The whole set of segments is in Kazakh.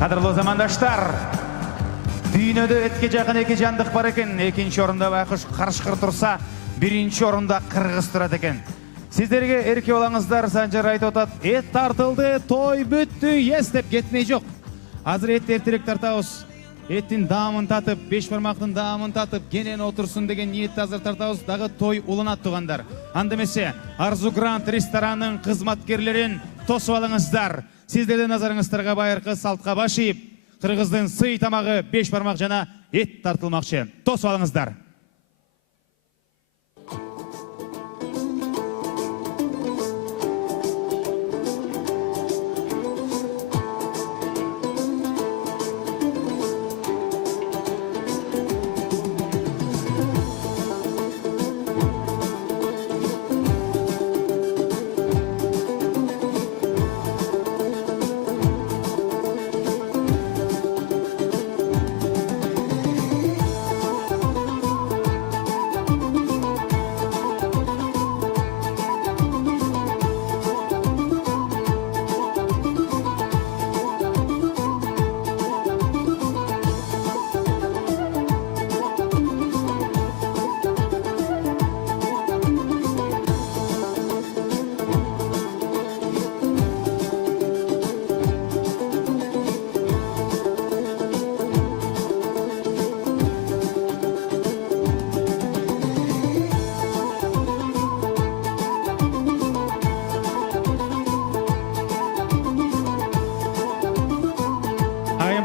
Qadrli zamandoshlar, dünyada etke жақын екі жандық бар екен. Екінші орында байқұш қаршқыр тұрса, бірінші орында қырғыз тұрады екен. Сіздерге ерке болаңыздар, Санжар айтып отады, ет тартылды, той бүтті, ес деп кетмей жоқ. Азыр ет ертерек тартауыз. Еттің дамын татып, беш бармақтың дамын татып, генен отырсын деген ниетті азыр тартауыз, дағы той ұлынат туғандар. Андемесе, Арзу Грант ресторанның қызматкерлерін тосып алыңыздар. Сіздердің назарыңыздарға байырқы салтқа башиып, қырғыздың сый тамағы беш бармақ жана ет тартылмақшы. Тосып алыңыздар.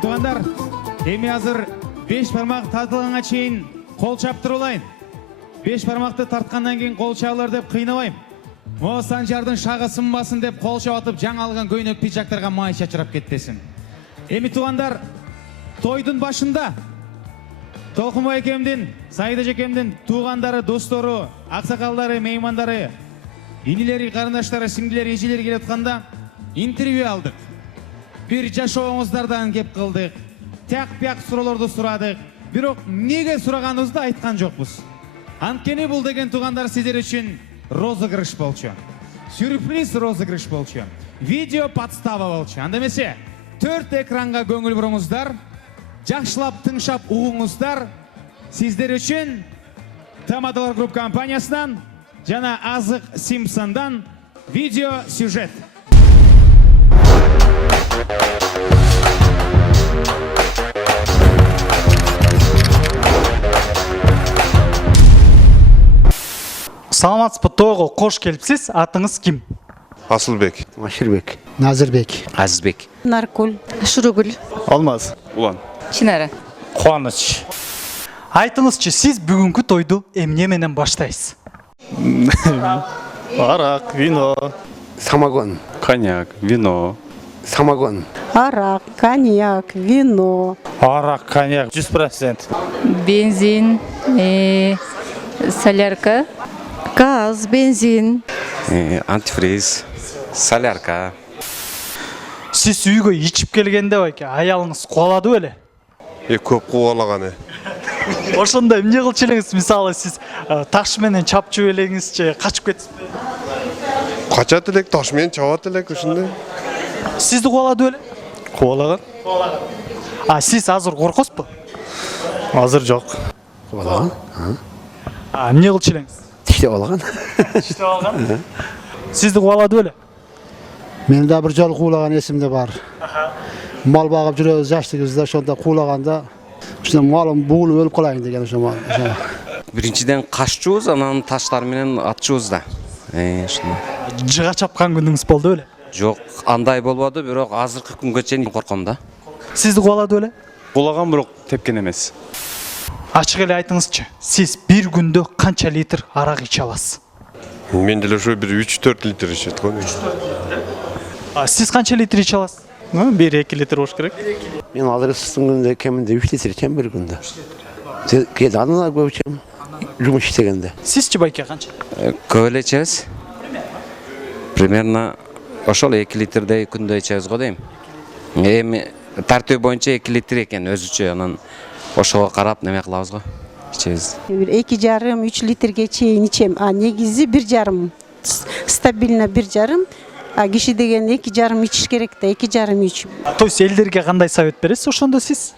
Туғандар, эми азыр беш бармақ татылғанға чейін қол чаптыр олайын. Беш бармақты тартқаннан кейін қол чабылар деп қиынабайым. О Санжардың шағы сынбасын деп қол чабатып жаңа алған көйнек пиджактарға май шашырап кетпесін. Эми туғандар, тойдың башында Толқынбай екемден, Сайда жекемден туғандары, достары, ақсақалдары, меймандары, инелері, қарындаштары, сіңділері, ежелері келіп отқанда интервью алдық. Bir жашоңыздардан кеп қылдық, тәк-пәк сұрауларды сұрадық, бирок неге сұрағаныңызды айтқан жоқпыз. Анткени бұл деген туғандар сіздер үшін розыгрыш болчу. Сюрприз розыгрыш болчу. Видео подстава болчу. Андемесе, 4 экранға көңіл бұрыңыздар, жақшылап тыңшап уғыңыздар. Сіздер үшін Тамадалар Груп компаниясынан жана Азық Симпсондан видео сюжет. Саламатсызбы, тойға қош келіпсіз. Атыңыз кім? Асылбек. Маширбек. Назырбек. Азизбек. Наркуль. Шурugul. Алмаз. Улан. Чинара. Қуаныш. Айтыңызшы, сіз бүгінгі тойды эмне менен баштайсыз? Арақ, вино. Самогон. Коньяк, вино. Самогон. Arak, konyak, vino. Арақ, коньяк, 100%. Benzin, солярка. Gaz, benzin. Антифриз. Солярка. Сіз үйге ичіп келгенде байке, аялыңыз қуалады өлі? Көп қуалағаны. Ошонда эмне кылчу элеңиз? Мисалы, сіз таш менен чапчу элеңизчи качып кетсиз? Қачат элек, ташмен чабат элек ушундай. Сізді қуалады өлі? Қуалаган. Сіз азыр коркосузбу? Азыр жоқ. Қуалаған? Эмне кылчу элеңиз? Тиштеп алған. Тиштеп алган? Сізді қуалады өлі? Мен де бір жол қуалаған есімде бар. Мал бағып жүрөбүз жашты кезде, ошонда куулаганда ушунда малым бугулуп өлүп калайын деген ошо мал. Биринчиден каччубуз, анан таштар менен атчубуз да. Ушундай. Жыга чапкан күнүңүз болду өлі? Жок, андай болбоду, бирок азыркы күнгө чейин корком да. Сизди куалады өлі? Кулаган бирок тепкен эмес. Ачык эле айтыңызчы, сиз бир күндө канча литр арак иче аласыз? Мен деле ошо бир 3-4 литр ичет го. Сиз канча литр иче аласыз? 1-2 литр болуш керек. Мен азыр ысыктын күнүндө кеминде 3 литр ичем бир күндө. Кээде андан көп ичем жумуш иштегенде. Сизчи байке канча? Көп эле ичебиз. Примерно ошол 2 литрдей күндө ичебиз го дейм. Эми тартөө боюнча 2 литр экен өзүчө, анан ошого карап неме кылабыз го. Ичебиз. 2,5-3 литрге чейин ичем. Негизи 1,5. Стабильно 1,5. Киши деген 2,5 ичиш керек да, 2,5 ич. То есть элдерге кандай совет бересиз ошондо сиз?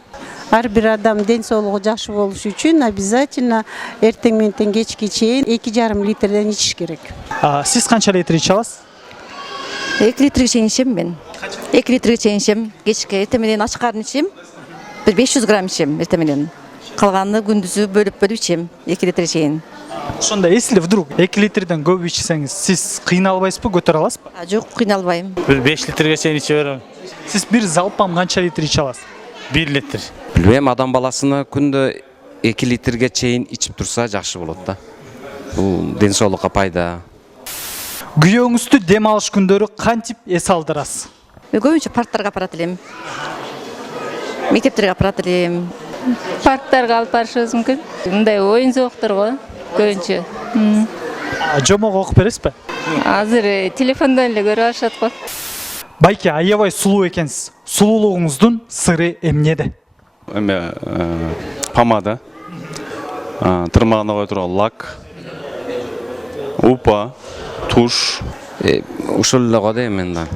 Ар бир адам ден соолугу жакшы болуш үчүн обязательно эртең менен кечке чейин 2,5 литрден ичиш керек. Сиз канча литр иче аласыз? 2 литрге чейин ичем мен. 2 литрге чейин ичем. Кечке эртең менен ачык карын ичем. 500 грамм ичем эртең менен. Калганын күндүзү бөлүп ичем 2 литрге чейин. Ошондо если вдруг 2 литрден көп ичсеңиз, сиз кыйналбайсызбы, көтөрө аласызбы? Жок, кыйналбайм. Бир 5 литрге чейин иче берем. Сиз бир залпам канча литр иче аласыз? 1 литр. Билбейм, адам баласына күндө 2 литрге чейин ичип турса жакшы болот да. Бул ден соолукка пайда. Күйөөңүздү дем алыш күндөрү кантип эс алдырасыз? Көбүнчө парктарга апарат элем. Мектептерге апарат элем. Парктарга алып барышыбыз мүмкүн. Мындай оюн зоокторго көбүнчө. Жомок окуп бересизби? Азыр телефондон эле көрүп алышат го. Байке, аябай сулуу экенсиз. Сулуулугуңуздун сыры эмнеде? Эме помада, тырмагына кое турган лак, упа, туш. Ушул эле го дейм мен да.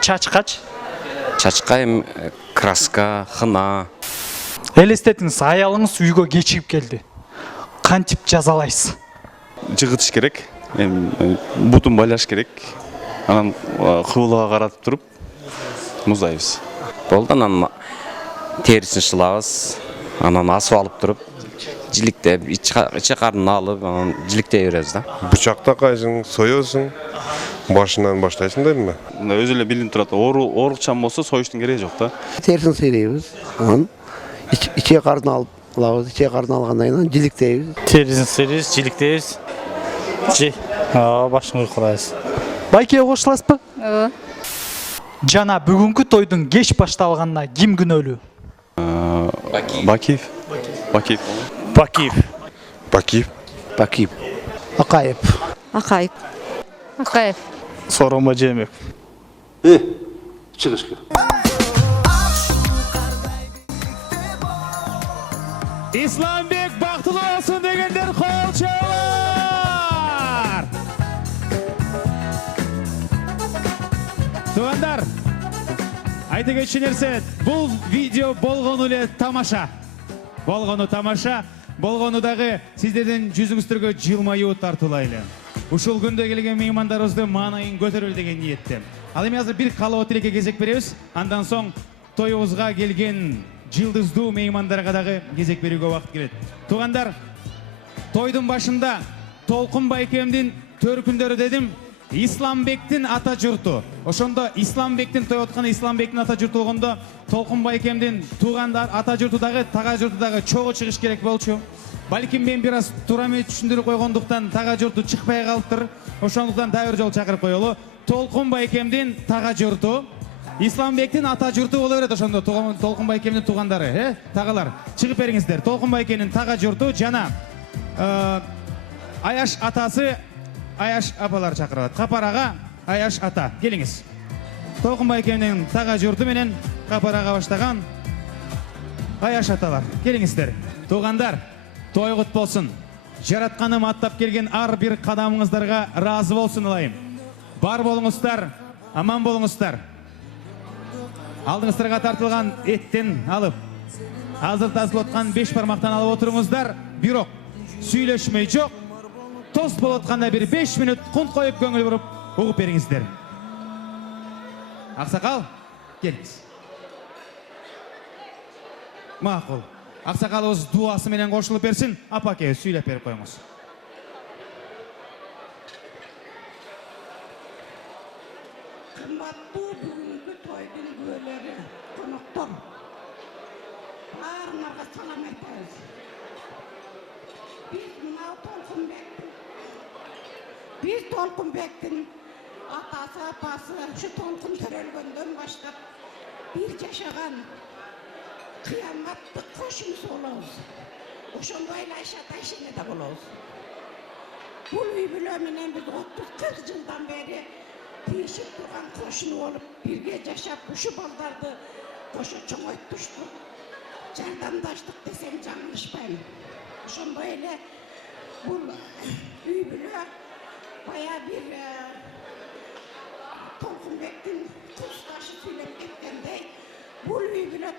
Чачкач? Чачка эми краска, хына. Элестетиңиз, аялыңыз үйгө кечигип келди. Кантип жазалайсыз? Жыгытыш керек, бутун байлаш керек. Анан кыбылга каратып туруп муздайбыз. Болду, анан терисин шылабыз. Анан асып алып туруп, жиликтеп, ичи карын алып, анан жиликтей беребиз да. Бычакта кайсың, соёсуң, башынан баштайсың дейм мен. Өзү эле билинип турат, оорукчан болсо союштун кереги жок да. Терісін сыйрайбыз. Анан иче карын алабыз, иче карын алгандан кийин жиликтейбиз. Терисин сыйрайбыз, жиликтейбиз. Башын уйкулайбыз. Байкеге кошуласызбы? Жана бүгүнкү тойдун кеч башталганына ким күнөөлүү? Бакиев. Бакиев. Бакиев. Бакиев. Бакиев. Акаев. Акаев. Акаев. Сооронбай Жээнбеков. Чыгышкы. Исламбек бактылуу болсун дегендер кол чабыңдар. Туугандар, айта кетчү нерсе, бул видео болгону эле тамаша. Болгону тамаша, болгону дагы сиздердин жүзүңүздөргө жылмаюу тартуулайлы. Ушул күндө келген меймандарыбызды маанайын көтөрөлү деген ниетте. Ал эми азыр бир калоо тилекке кезек беребиз. Андан соң тоюбузга келген жылдыздуу меймандарга дагы кезек берүүгө убакыт келет. Туугандар, тойдун башында Толкун байкемдин төркүндөрү дедим, Исламбектин ата журту. Ошондо Исламбектин той өткөн Исламбектин ата журту болгондо Толкун байкемдин туугандар ата журту дагы, тага журту дагы чогуу чыгыш керек болчу. Балким мен бир аз туура эмес түшүндүрүп койгондуктан тага журту чыкпай калыптыр. Ошондуктан дагы бир жолу чакырып коелу. Толкун байкемдин тага журту, Исламбектин ата журту боло берет. Ошондо Толкун байкемдин туугандары, тагалар, чыгып бериңиздер. Толкун байкенин тага журту жана Аяш атасы, Аяш апалар чакырылат. Капарага Аяш ата, келиңиз. Толкун байкемдин тага журту менен капарага баштаган Аяш аталар, келиңиздер. Туугандар, той кут болсун. Жаратканым аттап келген ар бир кадамыңыздарга ыраазы болсун ылайым. Бар болуңуздар, аман болуңуздар. Алдыңыздарга тартылган эттен алып, азыр тасылып аткан 5 бармактан алып отуруңуздар. Бирок сүйлөшмөй жок. Тост болуп атканда бир 5 мүнөт кунт коюп көңүл буруп угуп бериңиздер. Аксакал, келиңиз. Макул. Аксакалыбыз дуасы менен кошулуп берсин, апаке сүйлөп берип коюңуз. Кымбаттуу бүгүнкү тойдун күбөлөрү, коноктор. Баарыңарга салам айтабыз. Biz Толкунбектин атасы, апасы, şu Толкун төрөлгөндөн баштап бир жашаган кыяматтык кошумуз болобуз. Ошондой эле Айшат Айшене да болобуз. Бул үй бүлө менен биз 30-40 жылдан бери тиешип турган кошуну болуп, бирге жашап, ушу балдарды кошо чоңойтуштук, жардамдаштык десем жаңылышпайм. Ошондой эле бул үй бүлө бая бир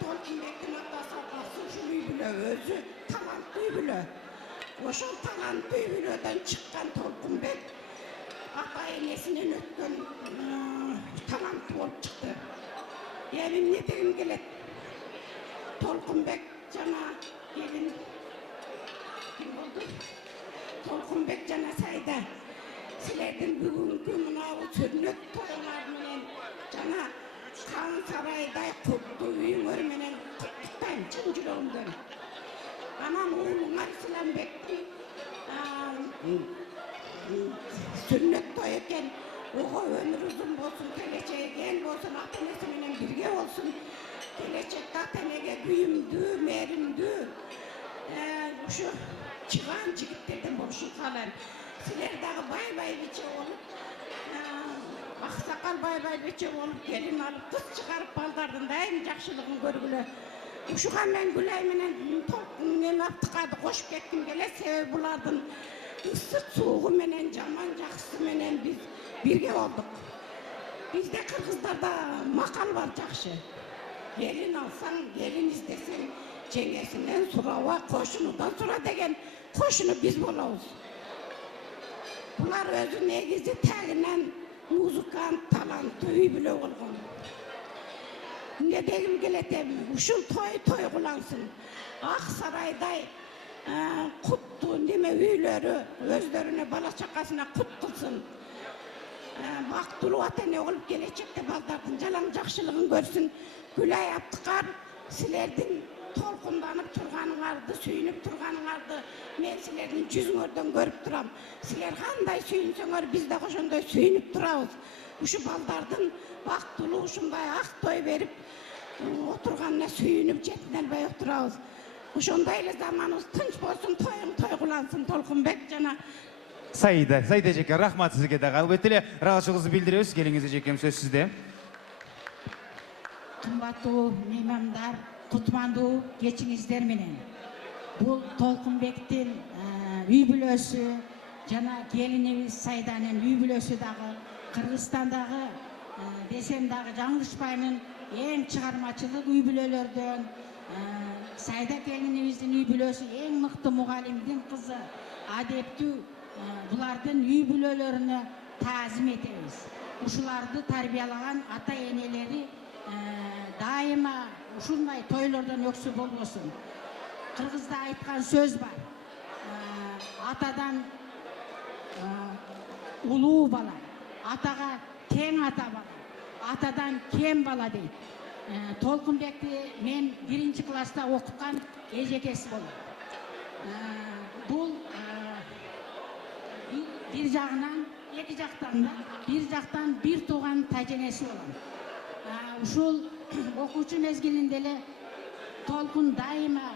Толкынбектің атасы апасы ушул үй бүлө өзү таланттуу үй бүлө. Ошол таланттуу үй бүлөдөн чыккан Толкынбек ата энесинен өткөн таланттуу болуп чыкты. Эми эмне дегим келет? Толкынбек жана келин ким болду? Толкынбек жана Сайда. Силердин бүгүнкү мынау сүрнөт тойлар менен жана хан сарайдай куттуу үйүңөр менен куттуктайм чын жүрөгүмдөн. Анан уулуңар Силамбектин сүрнөт той экен. Ого өмүр узун болсун, келечеги кең болсун, ата энеси менен бирге болсун. Келечекте ата энеге күйүмдүү, мээримдүү ушу чыган жигиттерден болушун каалайм. Силер дагы бай биче болуп, аксакал бай биче болуп, келин алып, кыз чыгарып балдардын дайым жакшылыгын көргүлө. Ушуга мен Гүлай менен Толкун Аптыкарды кошуп кетким келет, себеби булардын ысык суугу менен, жаман жакшысы менен биз бирге болдук. Бизде кыргыздарда макал бар жакшы. Gelin alsan, gelin istesin, çengesinden surawa, koşunudan sura degen koşunu biz bolabız. Bular özü negizi täginen muzikant, talanttуу үй бүлө болгон. Ne degim geletem, uşul toy kulansın. Ak sarayday kuttu neme üylörü özlerine bala çakasına kut kılsın. Baktulu atene olup gelecekte baldardın jalan jakşılığın görsün. Gülay Aptıkar silerdin tolkundanıp turganыңарды, suyunup turganыңарды men silerdin жүзүңөрдөн көрüp turam. Siler kanday suyunsöңөр biz de ошондой suyunup turabız. Uşu baldardın baktulu uşunday ak toy berip oturganına suyunup jetinelbey oturabız. Ошондой эле заманыбыз тынч болсун, toyuң toy кулансın Толкунбек жана Сайда жеке рахмат сизге дагы. Албетте эле ыраазычылыгыбызды билдиребиз. Келиңиз жекем сөз сизде. Кымбаттуу меймандар, кутмандуу кечиңиздер менен. Бул Толкунбектин үй бүлөсү жана келинибиз Сайданын үй бүлөсү дагы Кыргызстандагы десем дагы жаңылышпаймын эң чыгармачылык үй бүлөлөрдөн. Сайда келинибиздин үй бүлөсү эң мыкты мугалимдин кызы, адептүү. Булардын үй бүлөлөрүнө таазим этебиз. Ушуларды тарбиялаган ата энелери дайыма ушундай тойлордон өксү болбосун. Кыргызда айткан сөз бар. Атадан улуу бала, атага тең ата бала, атадан кем бала дейт. Толкунбекти мен 1-класста окуткан эжекеси болот. Бул bir жагынан, эки жактан да, bir жактан bir тууган таженеси болот. Ушул окуучу мезгилинде эле Толкун дайыма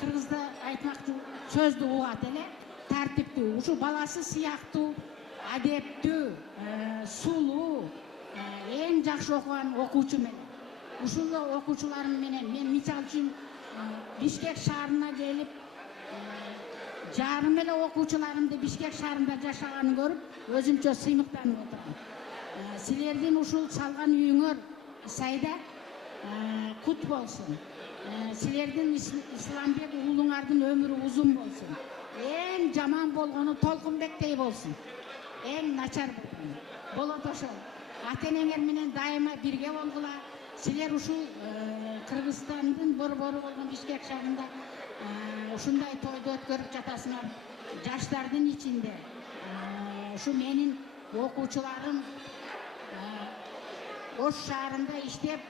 кыргызда айтмакчы сөздү угат эле, тартиптүү. Ушу баласы сыяктуу, адептүү, сулуу, эң жакшы окуган окуучу менен. Ушул окуучуларым менен мен мисал үчүн Бишкек шаарына келип, жарым эле окуучуларымды Бишкек шаарында жашаганын көрүп, өзүмчө сыймыктанып отурам. Силердин ушул салган үйүңөр Сайда кут болсун. Силердин Исламбек уулуңардын өмүрү узун болсун. Эң жаман болгону Толкунбектей болсун. Эң начар болгону болот ошол. Ата энеңер менен дайыма бирге болгула. Силер ушул Кыргызстандын борбору болгон Бишкек шаарында ушундай тойду өткөрүп жатасыңар. Жаштардын ичинде ушу менин окуучуларым Ош шаарында иштеп,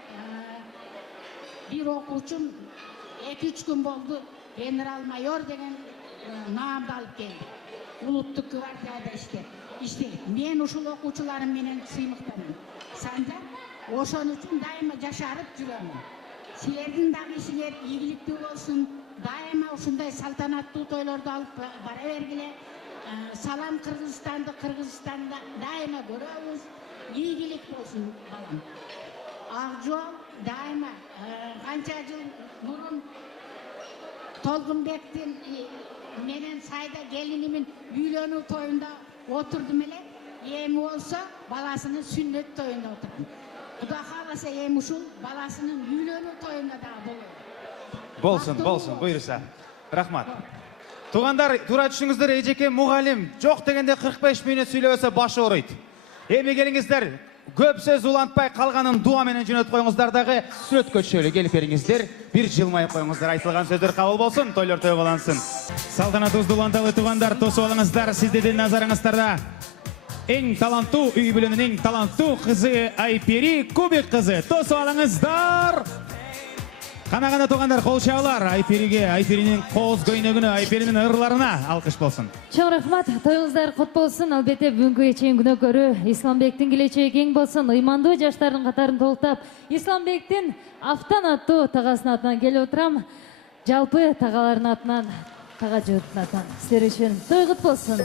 бир окуучум 2-3 күн болду генерал-майор деген наамды алып келди. Улуттук гвардияда иштейт. Мен ушул окуучуларым менен сыймыктанам. Санжар ошон үчүн дайыма жашарып жүрөмүн. Силердин дагы ишиңер ийгиликтүү болсун. Дайыма ушундай салтанаттуу тойлорду алып бара бергиле. Салам Кыргызстанды Кыргызстанда дайыма көрөбүз. Ийгилик болсун балам. Ак жол дайыма канча жыл мурун Толкунбектин менен Сайда келинимин үйлөнүү тоюнда отурдум эле. Эми болсо баласынын сүннөт тоюнда отурам. Құда қаласа эми ушул баласынын үйлөнүү тоюнда дагы болот. Болсын, бұйырса. Рахмат. Туғандар, тура түшіңіздер, Ежеке мұғалім жоқ дегенде 45 минут сөйлесе башы орайды. Эми келіңіздер, көп сөз улантпай қалғанын дуаменен жөнөт қойыңыздардағы сүрөткө түшөлү келип бериңиздер. Бир жылмайып қойыңыздар, айтылған сөздер кабыл болсын, тойлор тойголонсун. Салтанатыбызды уланталы туғандар, тосуп алыңыздар, сиздердин назарыңыздарда эң таланттуу үй бүлөнүн эң таланттуу кызы Айпери Кубик кызы. Тосуп алыңыздар. Қана туғандар, қол чабуулар Айпериге, Айперинин қоз көйнөгүнө, Айперинин ырларына алкыш болсын. Чоң рахмат, тоюңуздар кут болсун. Албетте бүгүнкү кечээң күнөөкөрү Исламбектин келечеги кең болсун. Ыймандуу жаштардын катарын толуктап, Исламбектин Афтан аттуу тагасынын атынан келип отурам. Жалпы тагалардын атынан, тага жыгыттын атынан силер үчүн той кут болсун.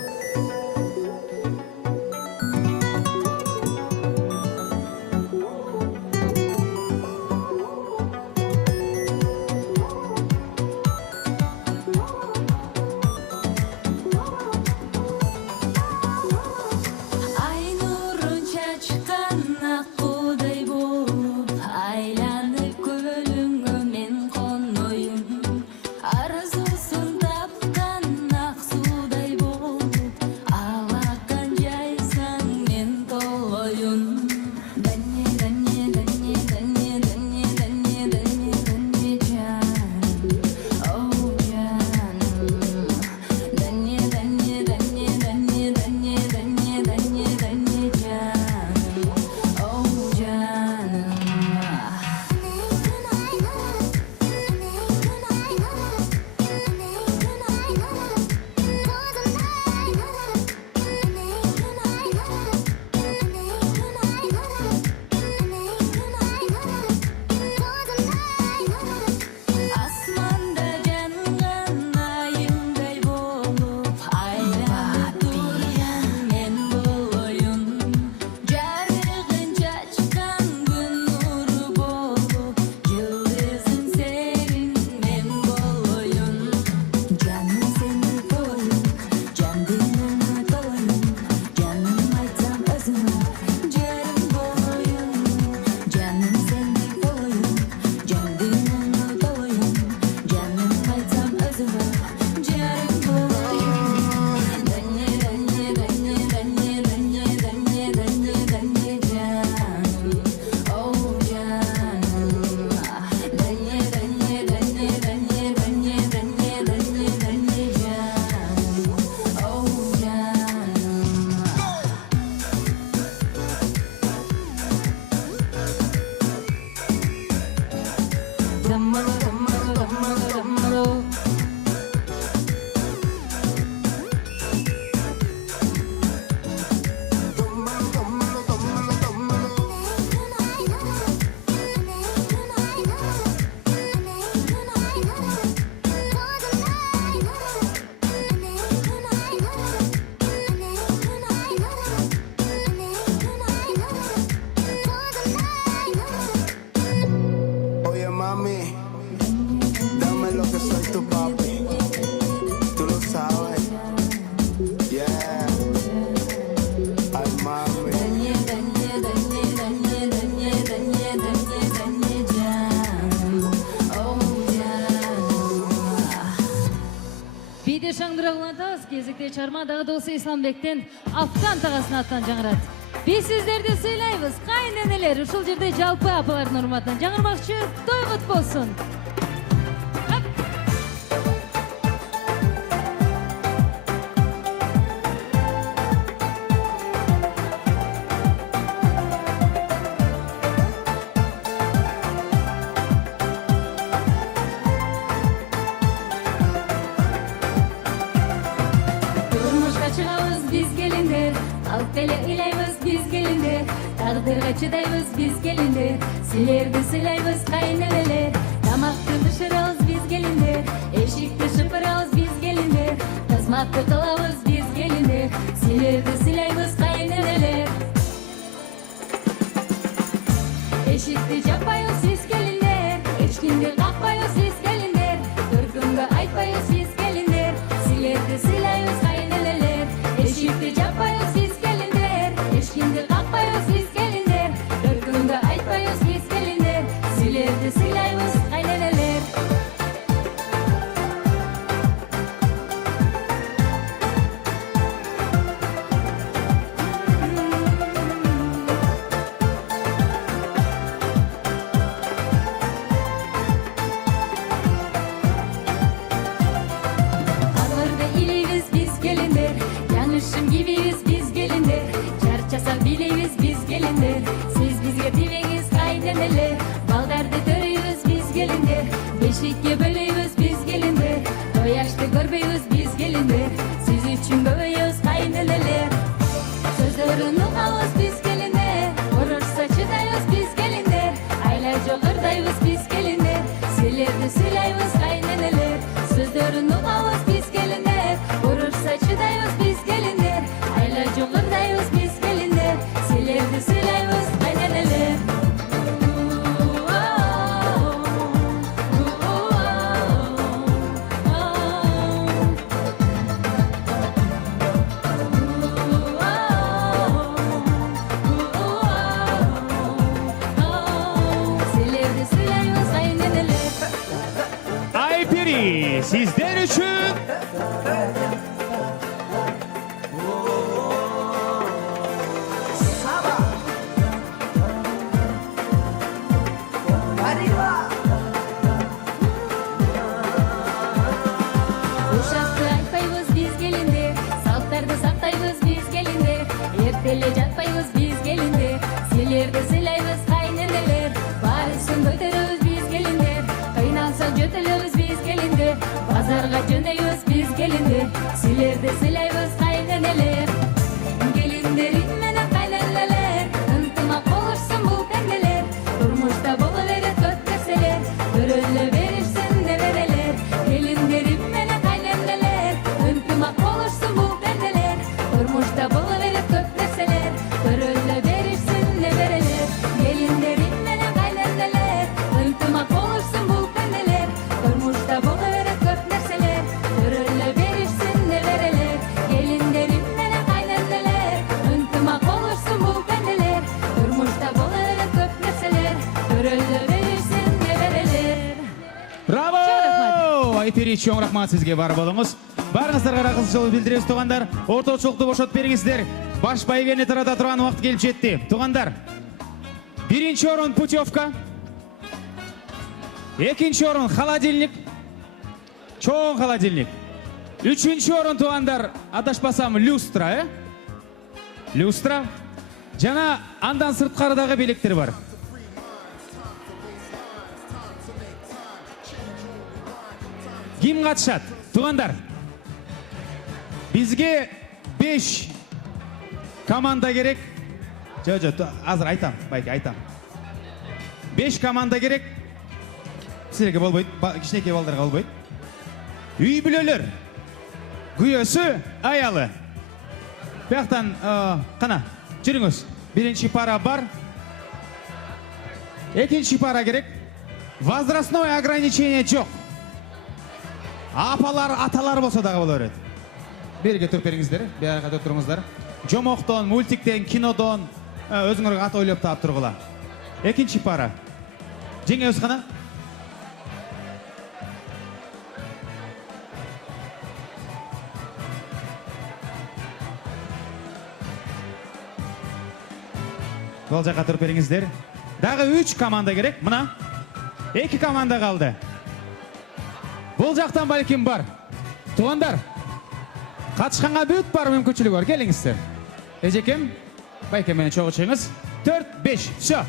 Кезекте чарма дагы досы Исламбектен Афтан тагасынын атынан жаңырат. Биз сиздерди сыйлайбыз. Кайненелер ушул жерде жалпы апалардын урматынан жаңырмакчы той кут болсун. Тагдырга чыдайбыз биз келиндер, силерди сыйлайбыз кайненелер. Тамакты бышырабыз биз келиндер, эшикти шыпырабыз биз келиндер. Тасмакты кылабыз биз келиндер, силерди сыйлайбыз кайненелер. Эшикти жаппайбыз биз келиндер, эч кимди какпайбыз биз келиндер. Төркүнгө айтпайбыз биз келиндер, силерди сыйлайбыз кайненелер. Эшикти жаппайбыз биз келиндер, эч кимди какпайбыз биз келиндер. Төркүнгө айтпайбыз кайненелер. Балдарды төрөйбүз биз келиндер, бешикке бөлөйбүз биз келиндер. Тояшты көрбөйбүз биз келиндер, сиз үчүн көбөйөбүз кайненелер. Сөздөрүн угабыз биз келиндер, урушса чыдайбыз биз келиндер. Айла жолурдайбыз биз келиндер, силерди сыйлайбыз кайненелер. Сөздөрүн угабыз биз келиндер, урушса чыдайбыз биз келиндер. Айла жолурдайбыз биз келиндер, силерди сыйлайбыз кайненелер. Силерди сыйлайбыз кайненелер. Айпери сиздер үчүн Ушакты айтпайбыз биз келиндер, салттарды сактайбыз биз келиндер. Эртеле жатпайбыз биз келиндер, силерди сыйлайбыз кайненелер. Барысын көтөрөбүз биз келиндер, кыйналсак жөтөлөбүз биз келиндер. Базарга жөнөйбүз биз келиндер, силерди сыйлайбыз кайненелер. Келиндерим менен кайненелер, ынтымак болушсун бул пенделер. Турмушта боло берет көп нерселер, көрөлө беришсин неберелер. Келиндерим менен кайненелер, ынтымак болушсун бул пенделер. Турмушта боло берет көп нерселер, көрөлө беришсин неберелер. Келиндерим менен кайненелер, ынтымак болушсун бул пенделер. Турмушта боло берет көп нерселер, көрөлө беришсин неберелер. Келиндерим менен кайненелер, ынтымак болушсун бул пенделер. Турмушта боло берет көп нерселер, көрөлө беришсин неберелер. Браво! Айпери чоң рахмат сизге, бар болуңуз. Барыңыздарга рахматчылык билдиребиз туугандар. Орточулукту бошотуп бериңиздер. Баш байгени тарата турган убакыт келип жетти. Туугандар, биринчи орун путевка, экинчи орун холодильник, чоң холодильник. Үчүнчү орун туугандар, адашпасам, люстра, Люстра. Жана андан сырткары дагы белектер бар. Ким катышат? Туугандар, бизге 5 команда керек. Азыр айтам, байке айтам. 5 команда керек. Силерге болбойт, кичинекей балдарга болбойт. Үй бүлөлөр, күйөөсү, аялы. Бияктан кана, жүрүңүз. Биринчи пара бар. Экинчи пара керек. Возрастное ограничение жок. Апалар, аталар болсо дагы боло берет. Берге туруп бериңиздер, бияка туруп туруңуздар. Жомоктон, мультиктен, кинодон өзүңөргө ат ойлоп таап тургула. Экинчи пара. Жеңебиз кана? Бул жака туруп бериңиздер. Дагы 3 команда керек. Мына 2 команда калды. Бул жактан балким бар. Туугандар, катышканга бүт бар мүмкүнчүлүгү бар. Келиңиздер. Эжекем, байке менен чогуу чыгыңыз. 4-5. Всё.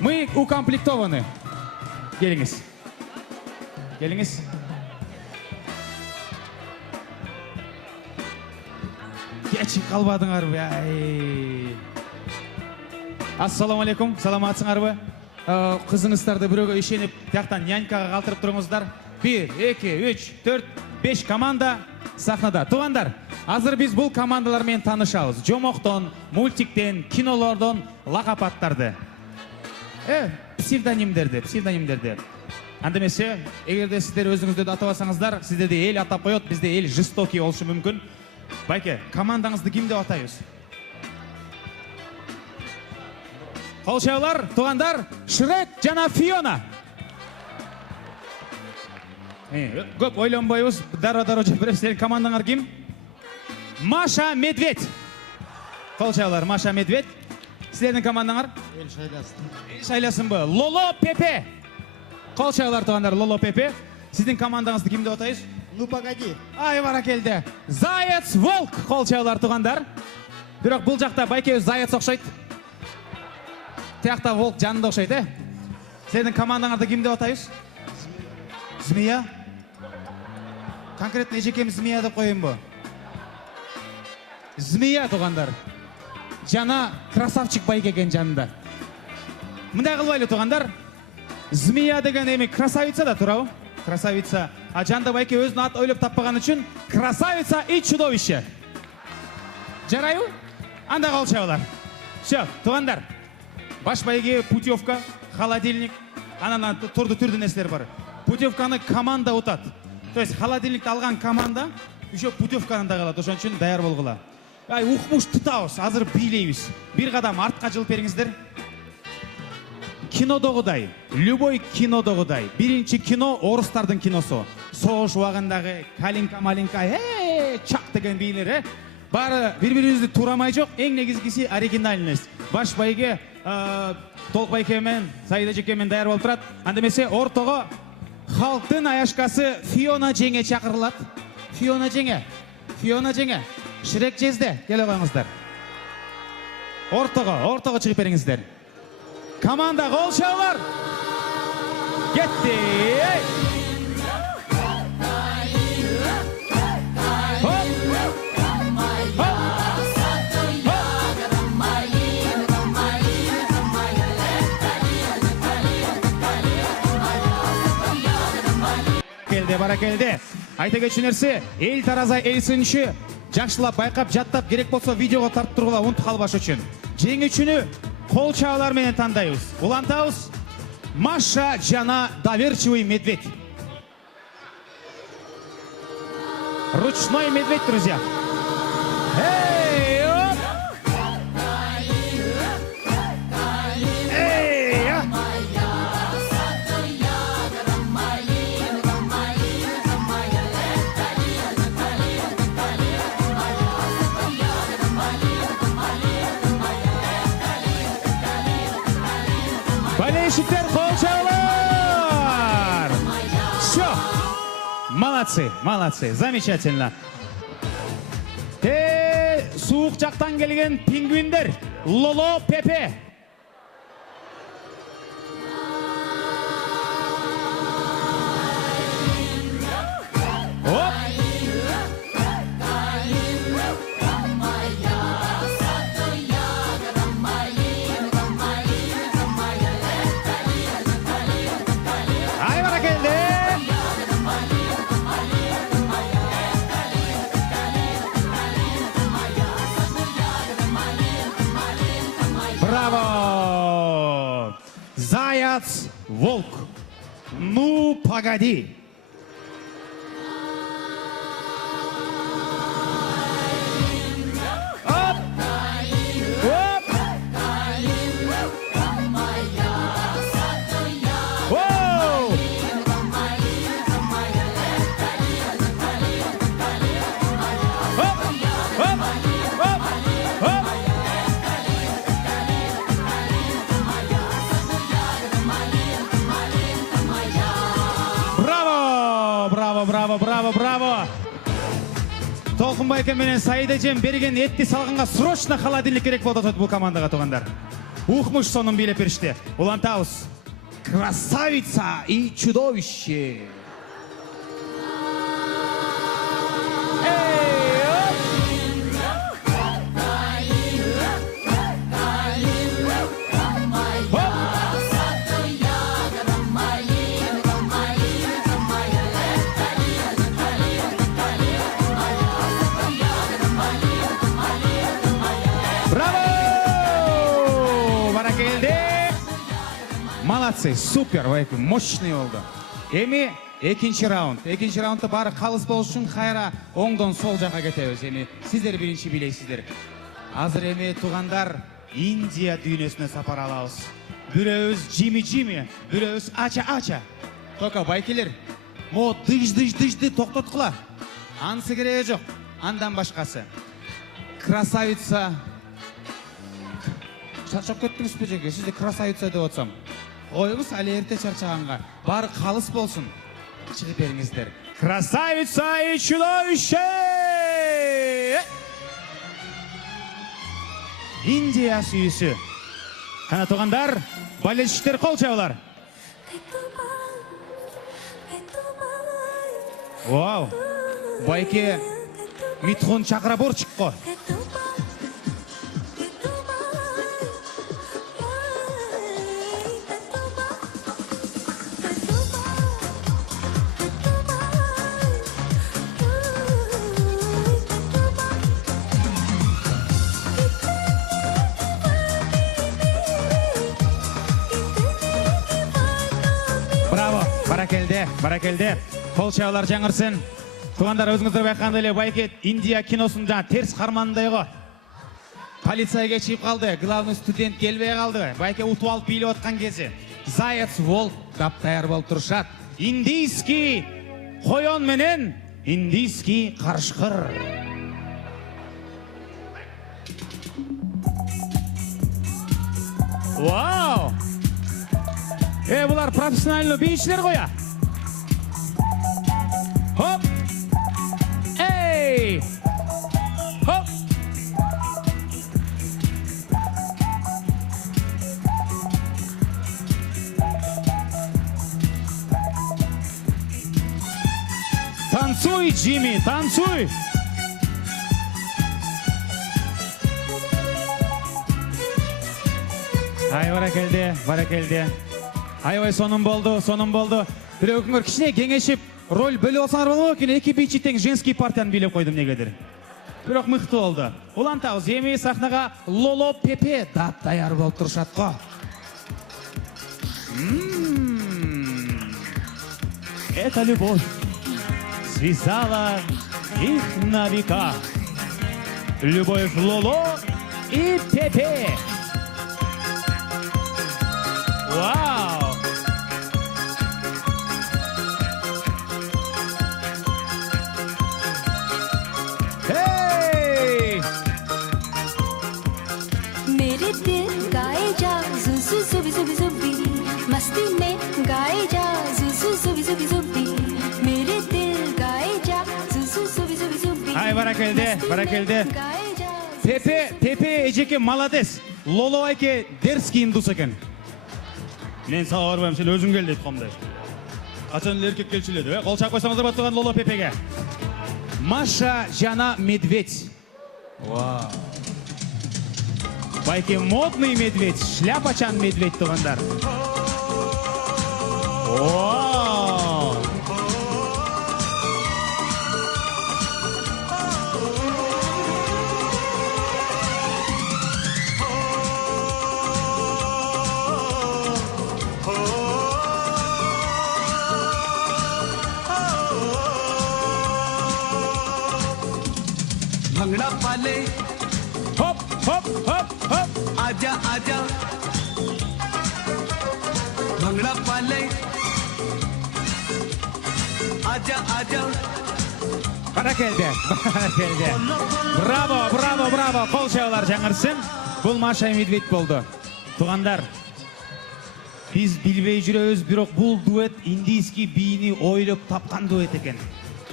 Мы укомплектованы. Келиңиз. Келиңиз. Кечип калбадыңарбы? Ассаламу алейкум. Саламатсыңарбы? Кызыңыздарды бирөөгө ишенип, тияктан нянькага калтырып туруңуздар. 1, 2, 3, 4, 5 команда сахнада. Туугандар, азыр биз бул командалар менен таанышабыз. Жомоктон, мультиктен, кинолордон лакап аттарды. Псевдонимдерди. Анда эмесе, эгерде сиздер өзүңүздөрдү атабасаңыздар, сиздерди эл атап коет, бизде эл жестокий болушу мүмкүн. Байке, командаңызды ким деп атайбыз? Кол чабуулар, туугандар, Шрек жана Фиона. Көп ойлонбойбуз, дароо жооп беребиз. Силердин командаңар ким? Маша Медведь. Кол чабуулар, Маша Медведь. Силердин командаңар? Эл шайласын. Шайласынбы? Лоло Пепе. Кол чабуулар, туугандар, Лоло Пепе. Сиздин командаңызды ким деп атайбыз? Ну погоди. Ай, баракелде. Заяц Волк. Кол чабуулар, туугандар. Бирок бул жакта байкебиз заяц окшойт. Тиякта волк жанында окшойт, Сенің командаңарды кім деп атайыз? Змея? Конкретно ежекем змея деп қойын бұ? Змея туғандар. Жана красавчик байке екен жанында. Мындай қылбайлы туғандар. Змея деген эми красавица да турабы? Красавица. А жанында байке өзінің ат ойлап таппаған үшін красавица и чудовище. Жарайбы? Анда қолшабылар. Все, туғандар. Баш байге путевка, холодильник, анан түрді нәрселер бар. Путевканы команда ұтады. То есть холодильникті алған команда еще путевканы да қалады. Ошон үчүн даяр болғыла. Ай, ухмуш тұтауыз, азыр бийлейбиз. Бир қадам артқа жылып беріңіздер. Кинодогудай, любой кинодогудай. Биринчи кино орустардын киносу. Соғыш уагындагы калинка-малинка, чак деген бийлер, бары бири-бирибизди турамай жок, эң негизгиси оригинальность. Баш байге Толук байке менен, Саида жеке менен даяр болуп турат. Анда эмесе ортого халктын аяшкасы Фиона жеңе чакырылат. Фиона жеңе. Ширек жезде, келе коюңуздар. Ортого чыгып бериңиздер. Команда гол шабар. Кетти. Бара келди. Айта кетчү нерсе, эл тараза эл сынчы жакшылап байкап жаттап керек болсо видеого тарттыргыла унутуп калбаш үчүн. Жеңүүчүнү кол чабалар менен тандайбыз. Улантабыз. Маша жана доверчивый медведь. Ручной медведь, друзья. Болельщиктер кол чабалар. Все. Молодцы, замечательно. Суук жактан келген пингвиндер. Лоло, Пепе. Браво! Заяц, волк. Ну, погоди. Оп! Оп! Воу! Оп! Оп! Оп! Оп! Браво! Толкун байке менен Саида жем берген этти салганга срочно холодильник керек болду бул командага тугандар. Ухмуш сонун бийлеп беришти. Улантабыз. Красавица и чудовище. Молодцы, супер, мощный болду. Эми экинчи раунд. Экинчи раундда баары калыс болуш үчүн кайра оңдон сол жака кетебиз. Эми сиздер биринчи билейсиздер. Азыр эми тугандар Индия дүйнөсүнө сапар алабыз. Бирөөбүз Жими, бирөөбүз Ача. Тока байкелер, мо дыж-дыжды токтоткула. Анысы кереги жок. Андан башкасы. Красавица. Чарчап кеттиңизби жеке? Сизди красавица деп атсам. Коюңуз али эрте чарчаганга. Баары калыс болсун. Чыгып бериңиздер. Красавица и чудовище! Индия сүйүүсү. Кана тугандар, болельщиктер кол чабалар. Вау. Байке Митхун Чакраборчик-қо. Браво, баракелде. Қол шабалар жаңырсын. Туғандар өзіңіздер байқағандай эле Байке Индия киносында терс қармандайғы. Полицияға чиіп қалды, главный студент келбей қалды. Байке утып алып билеп отқан кезі. Заяц волк дап даяр болып тұрышат. Индийский қойон менен индийский қарышқыр. Вау! Бұлар профессиональный бейшілер қоя. Хоп! Эй! Хоп! Танцуй, Джимми, танцуй! Ай, баракелде. Айбай, соным болды. Бір өкінгір кішіне кеңешіп роль бөлі олсаңар болу екен, екі бейчі тең женский партияны билеп қойдым негедір. Бірақ мықты олды. Олан тауыз, емей сахнаға Лоло Пепе дап даяр болып тұршатқа. Это любовь связала их на века. Любовь Лоло и Пепе. Вау! Hey! मेरे दिल गाए जा जुजु जुबी जुबी जुबी मस्ती में गाए जा जुजु जुबी जुबी जुबी मेरे दिल गाए जा जुजु जुबी जुबी जुबी Ай, баракелде. Пепе ежеке молодец. Лоло айке дерзкий индус екен. Мен саған барбайым, сен өзің кел дейді қомдай. Қашан еркек келшіледі. Қол шақ қойсаңыздар баттыған Лоло Пепеге. Маша Жана Медведь. Вау. Байке модный медведь, шляпачан медведь туғандар. Вау. भंगड़ा पाले Хоп, хоп, хоп, хоп. आजा आजा भंगड़ा पाले आजा आजा Баракелде. Браво. Қол шабалар жаңырсын. Бұл Маша Медведь болды. Туғандар, біз білбей жүрөбүз, бирок бұл дуэт индийский бийини ойлоп тапқан дуэт екен.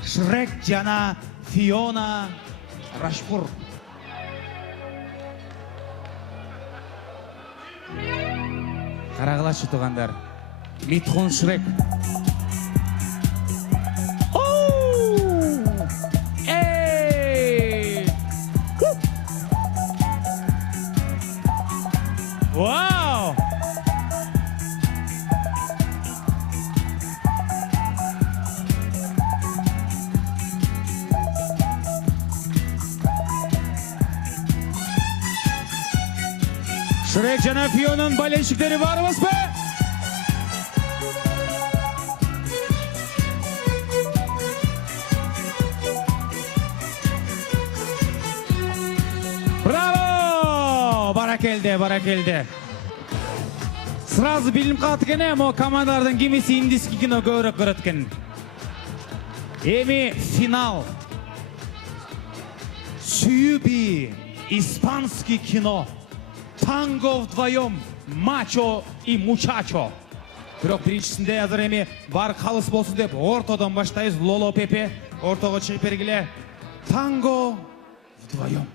Шрек жана Фиона Рашпур. Қарағылашы туғандар. Митхун Шрек. Вау! Шрек жана Фионаның болельщиктери барбыз бе? Браво! Баракелде. Сразу билим қалды кене, мо командалардың кемесі индийский кино көбірек көрөт кен. Эми финал. Сүйүби испанский кино. Танго вдвоем, мачо и мучачо. Бирок биринчисинде азыр эми бар калыс болсун деп ортодон баштайбыз. Лоло Пепе ортого чыгып бергиле. Танго вдвоем.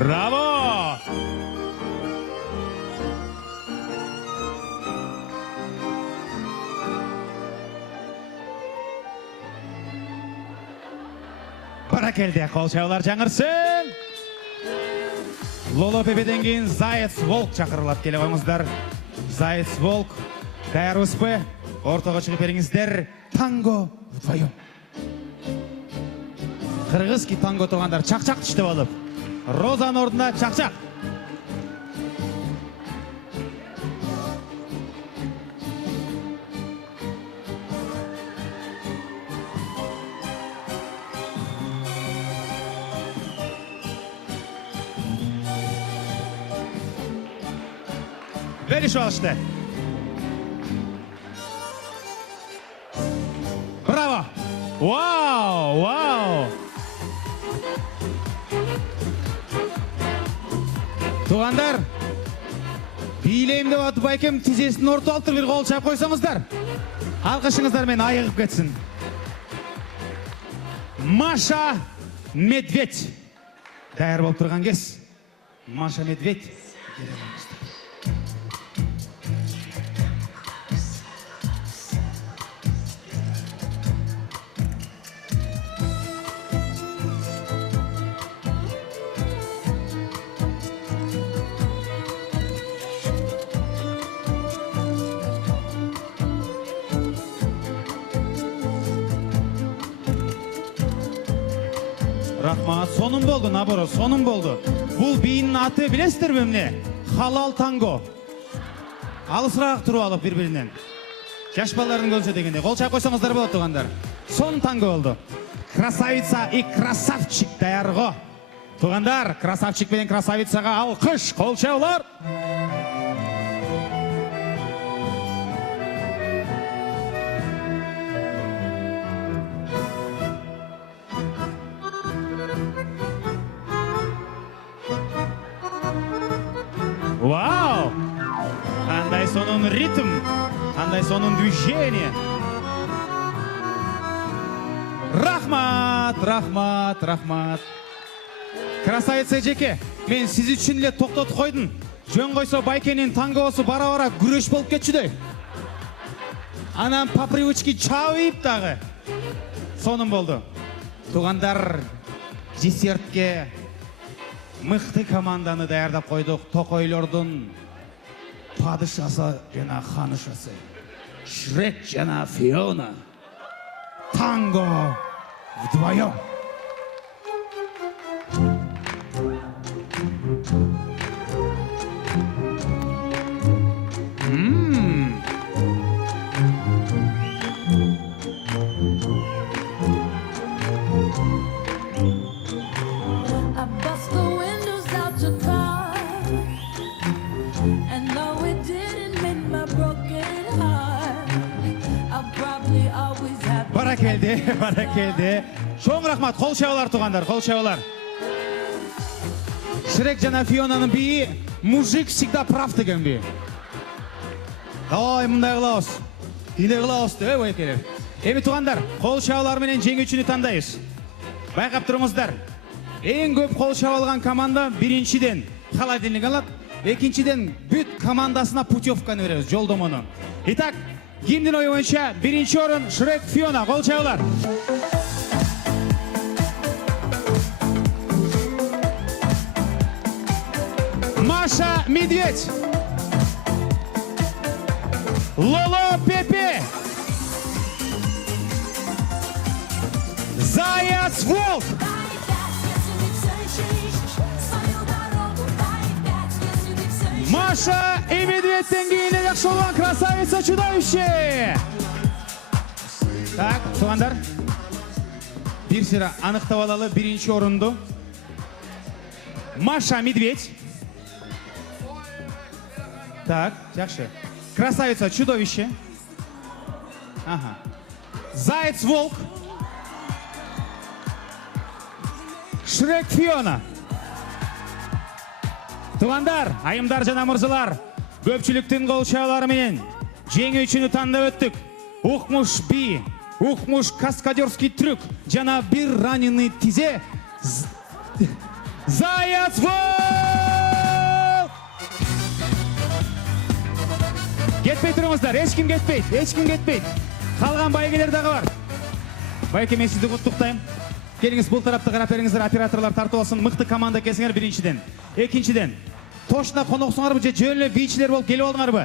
Браво! Баракелде, қол шабулар жаңырсын. Лоло Пепеден кейін Заяц Волк шақырылады. Келе қойыңыздар. Заяц Волк, даярбыз бе? Ортаға шығып беріңіздер. Танго вдвоем. Қырғызский танго тұрғандар чақ-чақ түштіп алып. Розаның орнында чақ-чақ. Verin şu alıştı. Bravo. Wow, wow. Туғандар, билейімді батып байкем тізесін орты алтыр бір қол шап қойсаңыздар. Алқышыңыздар мен айығып кетсін. Маша Медведь. Дайыр болып тұрған кез. Маша Медведь. Рахмат, сонун болду, набору, сонун болду. Бул бийинин аты билесиздер мемне? Халал танго. Алысыраак туруп алып бири-биринен. Жаш балдардын көзү дегенде. Кол чайып койсоңуздар болот тугандар. Сонун танго болду. Красавица и красавчик даярго. Тугандар, красавчик менен красавицага алкыш, кол чайуулар. Вау! Қандай сонун ритм, қандай сонун движение. Рахмат, рахмат, рахмат. Красавица жеке, мен сиз үчүн эле токтотуп койдум. Жөн койсо байкенин тангоосу бара-бара күрөш болуп кетчүдөй. Анан по привычке чабып дагы. Сонун болду. Тугандар, десертке мыкты команданы даярдап койдук. Токойлордун падышасы жана ханышасы. Шрек жана Фиона. Танго вдвоем. Баракелде, баракелде. Чоң рахмат, кол чабуулар тугандар, кол чабуулар. Шрек жана Фионанын бийи мужик всегда прав деген би. Ой, мындай кылабыз. Иле кылабыз, байкелер. Эми тугандар, кол чабуулар менен жеңүүчүнү тандайбыз. Байкап туруңуздар. Эң көп кол чаба алган команда биринчиден холодильник алат, экинчиден бүт командасына путевканы беребиз, жолдомону. Итак, кимдин ою боюнча биринчи орун Шрек Фиона, кол чабуулар. Маша Медведь. Лоло Пепе. Заяц Волк. Маша и Медведьтен кийин эле жакшы болгон красавица чудовище. Так, тугандар. Бир сыра аныктап алалы биринчи орунду. Маша Медведь. Так, жакшы. Красавица чудовище. Ага. Заяц Волк. Шрек Фиона. Тугандар, айымдар жана мырзалар, көпчүлүктүн кол чабуулары менен жеңүүчүнү тандап өттүк. Укмуш би, укмуш каскадерский трюк жана бир раненый тизе Заяцбол! Кетпей тұрыңыздар, ешкім кетпейді. Қалған байгелер дағы бар. Байке, мен сізді құттықтаймын. Келіңіз, бұл тарапты қарап беріңіздер, операторлар тартып алсын, мықты команда келсіңер біріншіден. Екіншіден, тошына қонақсыңар бұ, жөнлі бейшілер болып келіп алдыңар бұ?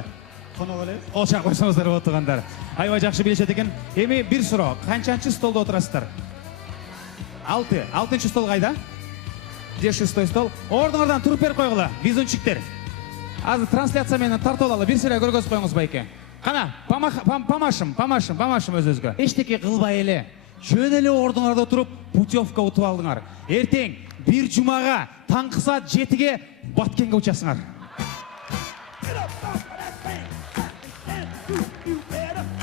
Қонақ әлі? Ол шақ қойсаңыздар отырғандар. Айбай жақшы білешет екен. Еме бір сұрақ, қаншаншы столда отырасыздар? 6-шы стол қайда? 6-й стол. Ордыңардан тұрып беріп қойғыла, визунчиктер. Азы трансляциямен тартып алалы, бір сірі көргөз қойыңыз Байке. Қана, памашым өз-өзге. Ештеке қылбай елі. Жөн әлі ордыңарда тұрып, путевка ұтып алдыңар. Ертең, бір жұмаға, таңғы саат 7-ге Баткенге ұшасыңар.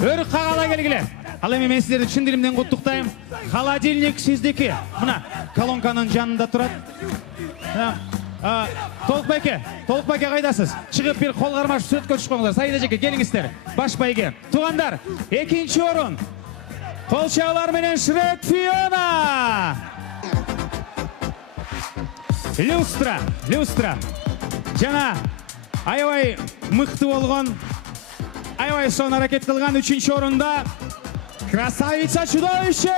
Өрі қағала келгіле. Ал еме мен сіздерді шын дилімден құттықтайым. Холодильник сіздеке. Мына, колонканың жанында тұрады. Толық байке қайдасыз? Шығып бір қол қармаш сөтке түшіп қоңыздар. Сайда жеке, келіңіздер. Баш байке. Туғандар, екінші орын. Қолшаулар менен Шрек Фиона. Люстра. Жана, айбай мықты болған, айбай сон әрекет қылған 3-ші орында Красавица Чудовище!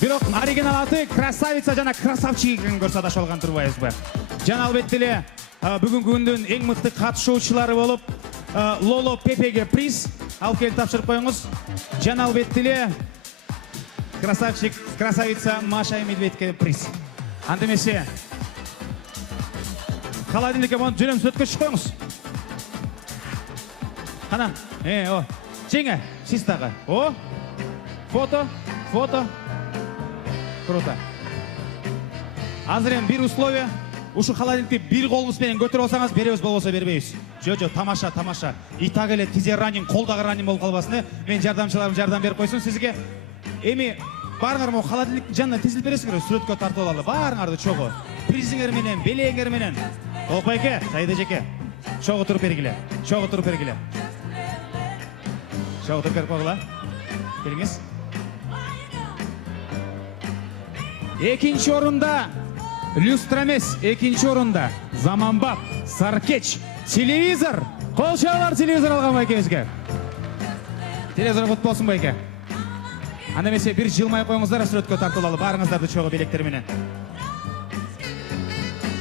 Бирок оригинал аты Красавица жана Красавчик екенин көрсө адаш алган турбайбызбы. Жана албетте эле бүгүнкү күндүн эң мыкты катышуучулары болуп Лоло Пепеге приз алып келип тапшырып коюңуз. Жана албетте эле Красавчик, Красавица Маша и Медведьке приз. Андемесе холодильникке мону жөнөм сөткө түшүп коюңуз. Кана, о, жеңе, сиз дагы. О, фото. Круто. Азыр эми бир условие. Ушу холодильникти бир колуңуз менен көтөрүп алсаңыз, беребиз, болбосо бербейбиз. Жо, тамаша. Итак эле тизер ранин, колдагы ранин болуп калбасын. Мен жардамчыларым жардам берип койсун сизге. Эми барыңар мо холодильниктин жанына тизилип бересиңер, сүрөткө тартып алалы. Барыңарды чогуу. Призиңер менен, белеңер менен. Толкбайке, Сайда жеке. Чогуу туруп бергиле. Чогуу туруп берип койгула. Келиңиз. Экинчи орунда люстра эмес, экинчи орунда заманбап, саркеч, телевизор. Колчалар телевизор алган байкебизге. Телевизор кут болсун байке. Анда эмесе бир жылмай коюңуздар, сүрөткө тартып алалы. Барыңыздарды чогуу белектер менен.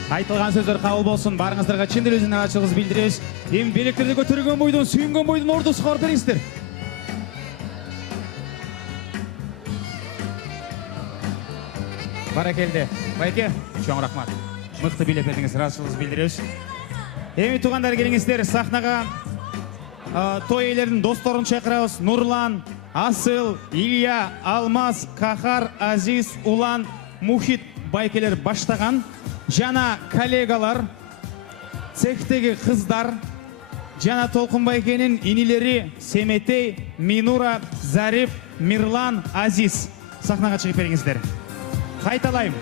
Айтылган сөздөр кабыл болсун. Барыңыздарга чын дилибизден ачылыгыбызды билдиребиз. Эми белектерди көтөргөн бойдон, сүйүнгөн бойдон ордусу кабар бериңиздер. Баракелде. Байке, чоң рахмат. Мыкты билеп бердиңиз, ыраазычылыгыбызды билдиребиз. Эми туугандар, келиңиздер, сахнага той ээлеринин досторун чакырабыз. Нурлан, Асыл, Илья, Алмаз, Кахар, Азиз, Улан, Мухит байкелер баштаган. Жана коллегалар, цехтеги кыздар, жана Толкун байкенин инилери Семетей, Минура, Зариф, Мирлан, Азиз. Сахнага чыгып бериңиздер. Кайталайм.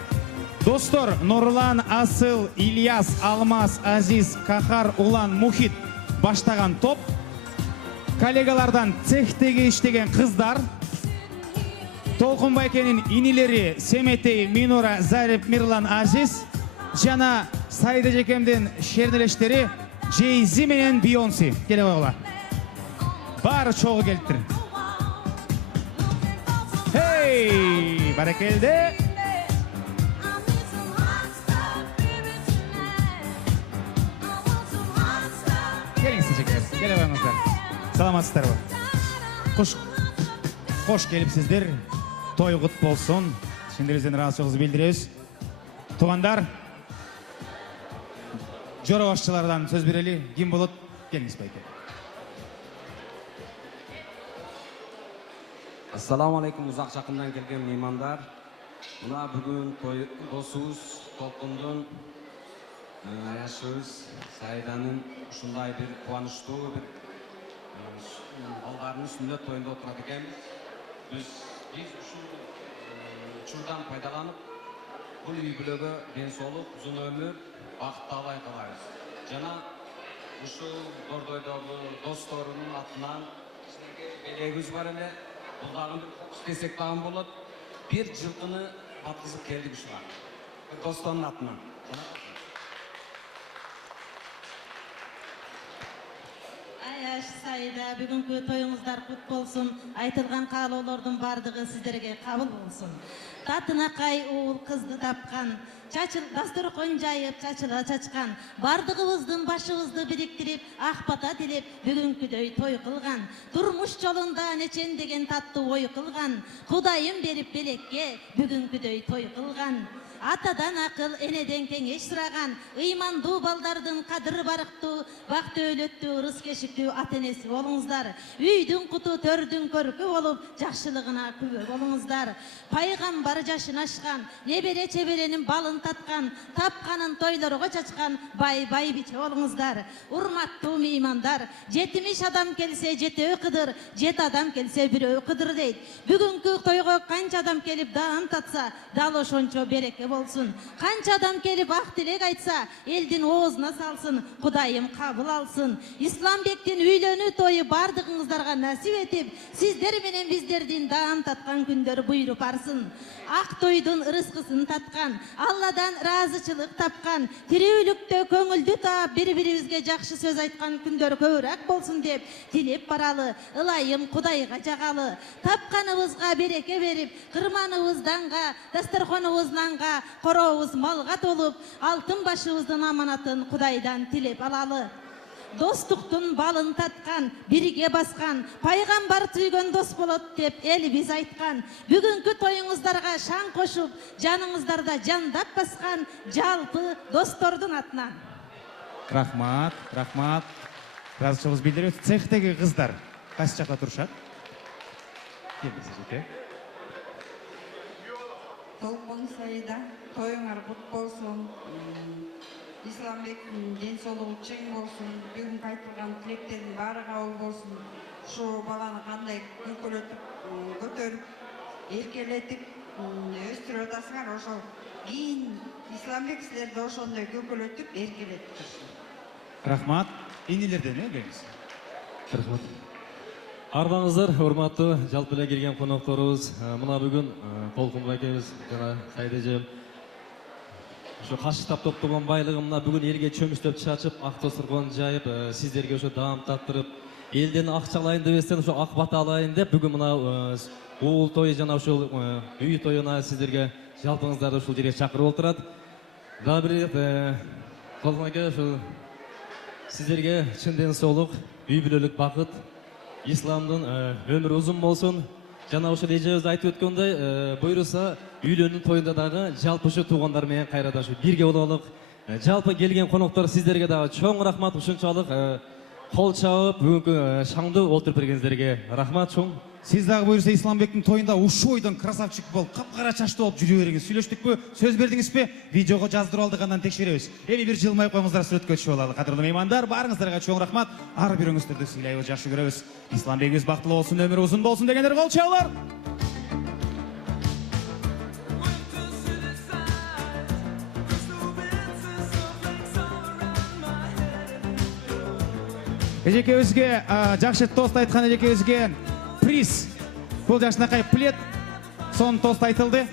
Достор, Нурлан, Асыл, Ильяс, Алмаз, Азиз, Кахар, Улан, Мухит баштаган топ. Коллегалардан цехтеги иштеген кыздар, Толкун байкенин инилери Семетей, Минура, Зариф, Мирлан, Азиз, жана Сайда жекемдин шернелештери Jay-Z менен Beyoncé. Келе койгула. Баары чогуу келиптир. Хей, баракелде. Келиңиздер жекелер, келе коюңуздар. Саламатсыздарбы? Кош келипсиздер. Той кут болсун. Чын дилибизден ыраазычылыгыбызды билдиребиз. Туугандар, жора башчылардан сөз берели. Ким болот? Келиңиз байке. Ассаламу алейкум, узак жакындан келген меймандар. Мына бүгүн досубуз Толкундун аяшыбыз Сайданын ушундай бир кубанычтуу бир балдарынын сүннөт тоюнда отурат экенбиз. Биз ушул учурдан пайдаланып, бул үй бүлөгө ден соолук, узун өмүр, бакыт таалай кылабыз. Жана ушул Дордойдогу досторунун атынан силерге белегибиз бар эле. Бул дагы бир фокус десек дагы болот. Бир жылкыны atkızıp geldik uşuğa. Dostlarının atынан. Аяш сайда бүгүнкү тоюңуздар кут болсун. Айтылган каалоолордун бардыгы сиздерге кабыл болсун. Татынакай уул кызды тапкан, дасторкон жайып чачыла чачкан, бардыгыбыздын башыбызды бириктирип, ак бата тилеп бүгүнкүдөй той кылган. Турмуш жолунда нечендеген таттуу ой кылган, Кудайым берип белекке бүгүнкүдөй той кылган. Атадан акыл, энеден кеңеш сураган, ыймандуу балдардын кадыры барыктуу, бакты өлөттүү, ырыс кешиктүү ата-энеси болуңуздар. Үйдүн куту, төрдүн көркү болуп, жакшылыгына күбө болуңуздар. Пайгамбар жашын ашкан, небере чеберенин балын таткан, тапканын тойлорго чачкан, бай биче болуңуздар. Урматтуу меймандар, 70 адам келсе 7 кыдыр, 7 адам келсе 1 кыдыр дейт. Бүгүнкү тойго канча адам келип даам татса, дал ошончо береке болсун. Канча адам келип ак тилек айтса, элдин оозуна салсын, Кудайым кабыл алсын. Исламбектин үйлөнүү тою бардыгыңыздарга насип этип, сиздер менен биздердин даам таткан күндөр буйруп барсын. Ак тойдун ырыскысын таткан, Алладан ыраазычылык тапкан, тирүүлүктө көңүлдү таап, бири-бирибизге жакшы сөз айткан күндөр көбүрөөк болсун деп тилеп баралы. Ылайым Кудайга жагалы. Тапканыбызга береке берип, кырманыбыз данга, дасторконубуз нанга, корообуз малга толуп, алтын башыбыздын аманатын Кудайдан тилеп алалы. Достуктун балын таткан, бирге баскан, пайгамбар түйгөн дос болот деп элибиз айткан. Бүгүнкү тоюңуздарга шаң кошуп, жаныңыздарда жандап баскан жалпы достордун атынан. Рахмат, рахмат. Ыраазычылыгыбызды билдиребиз. Цехтеги кыздар кайсы жакта турушат? Келиңиз жете. Толкун сайда тоюңар кут болсун. Исламбектин ден соолугу чың болсун. Бүгүн айтылган тилектердин баары кабыл болсун. Ушу баланы кандай көкөлөтүп, көтөрүп, эркелетип өстүрүп атасыңар, ошол кийин Исламбек силерди ошондой көкөлөтүп, эркелетип. Рахмат. Инилерден келиңиз. Рахмат. Арбаңыздар, урматтуу жалпы эле келген конокторубуз. Мына бүгүн Толкун байкебиз жана Сайда эжем ошо кашыктап топтогон байлыгы мына бүгүн элге чөмүстөп чачып, ак дасторкон жайып, сиздерге ошо даам таттырып, элден акча алайын дебестен ошо ак бата алайын деп бүгүн мына уул тою жана ошол үй тоюна сиздерге жалпыңыздарды ушул жерге чакырып отурат. Дагы бир ирет Толкун байке ошол сиздерге чын ден соолук, үй бүлөлүк бакыт, исламдын өмүрү узун болсун. Жана ошол эжебиз айтып өткөндөй, буйруса үйлөнүү тоюнда дагы жалпы ушу туугандар менен кайрадан ушу бирге бололук. Жалпы келген коноктор сиздерге дагы чоң рахмат, ушунчалык кол чабып бүгүнкү шаңды олтуруп бергениңиздерге рахмат чоң. Сиз дагы буюрса Исламбектин тоюнда ушул ойдон красавчик болуп, капкара чачтуу болуп жүрө бериңиз. Сүйлөштүкпү? Сөз бердиңизби? Видеого жаздырып алдык, андан текшеребиз. Эми бир жылмай коюңуздар, сүрөткө түшүп алалы. Кадырлуу меймандар, баарыңыздарга чоң рахмат. Ар бирөөңүздөрдү сыйлайбыз, жакшы көрөбүз. Исламбегибиз бактылуу болсун, өмүрү узун болсун дегендер кол чабуулар. Эжекебизге жакшы тост айткан эжекебизге приз. Бул жакшынакай плед, сонун тост айтылды.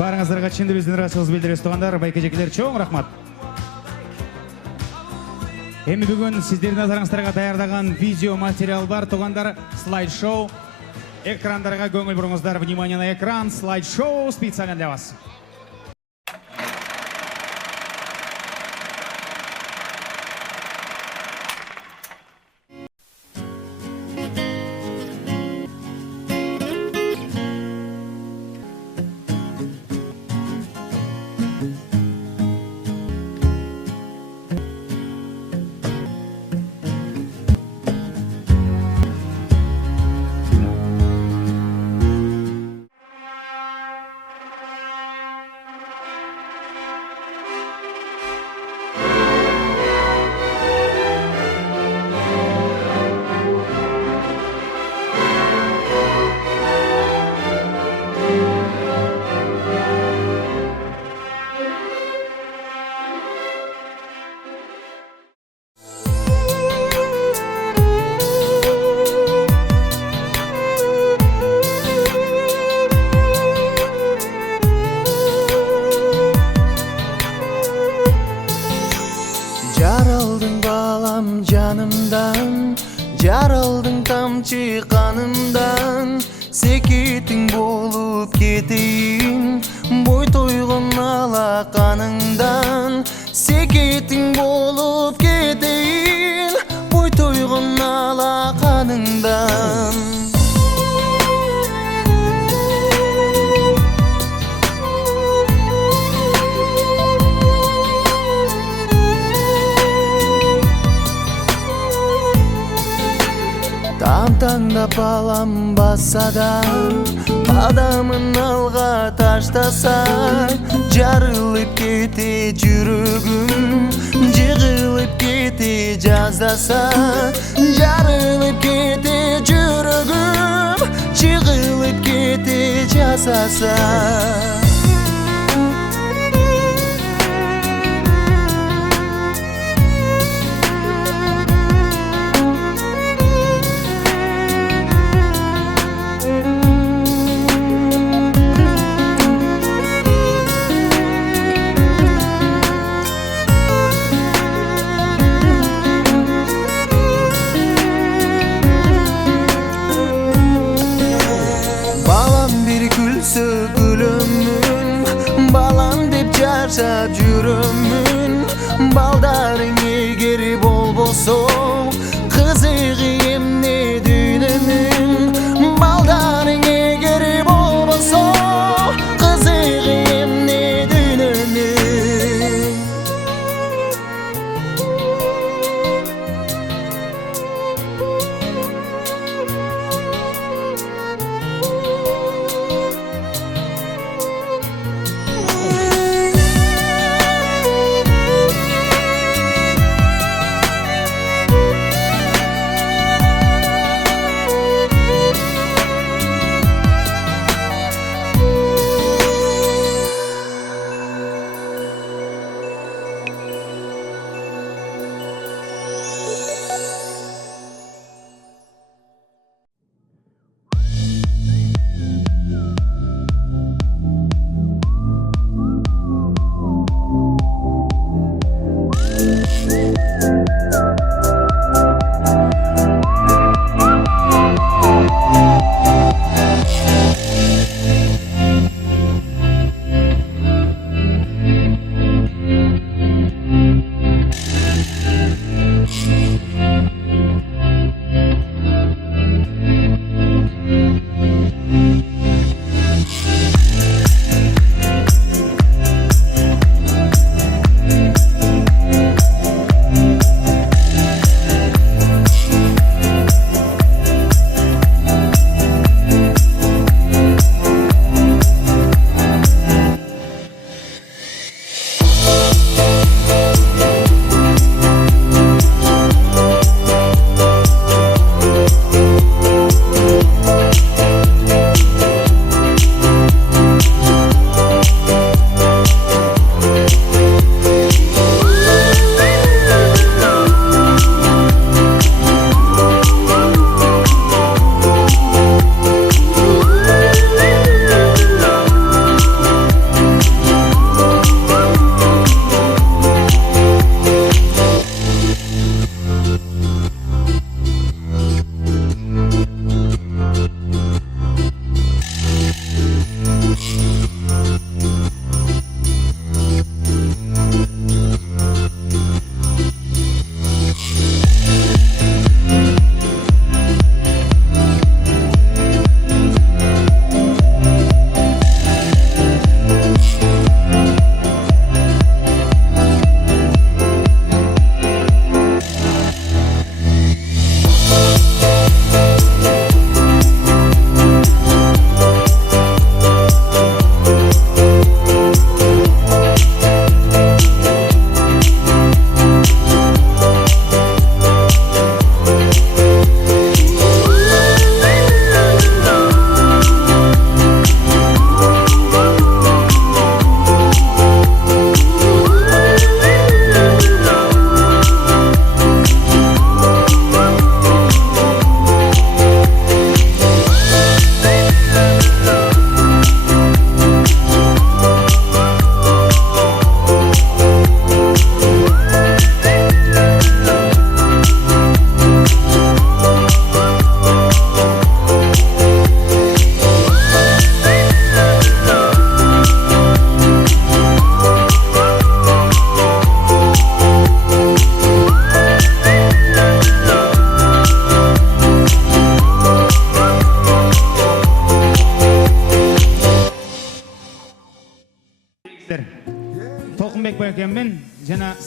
Барыңыздарга чындыгыбыздын ыраазычылыгыбызды билдиребиз туугандар, байке-жекелер, чоң рахмат. Эми бүгүн сиздердин назарыңыздарга даярдаган видео материал бар, туугандар, слайд-шоу. Экрандарга көңүл буруңуздар, внимание на экран, слайд-шоу специально для вас. жанымдан, жаралдың тамчы қанымдан, секетің болып кетейін, бой тойғын алақаныңдан, секетің болып кетейін, бой тойғын алақаныңдан. Таңдап алам баса да, адамын алға таштаса, жарылып кете жүрегім, жығылып кете жаздаса, жарылып кете жүрегім, жығылып кете жаздаса. Балам деп жаршап жүрөмүн, балдарың егер болбосо, кызыгы эмне дүйнөнүн. Балдарың егер болбосо, кызыгы эмне дүйнөнүн.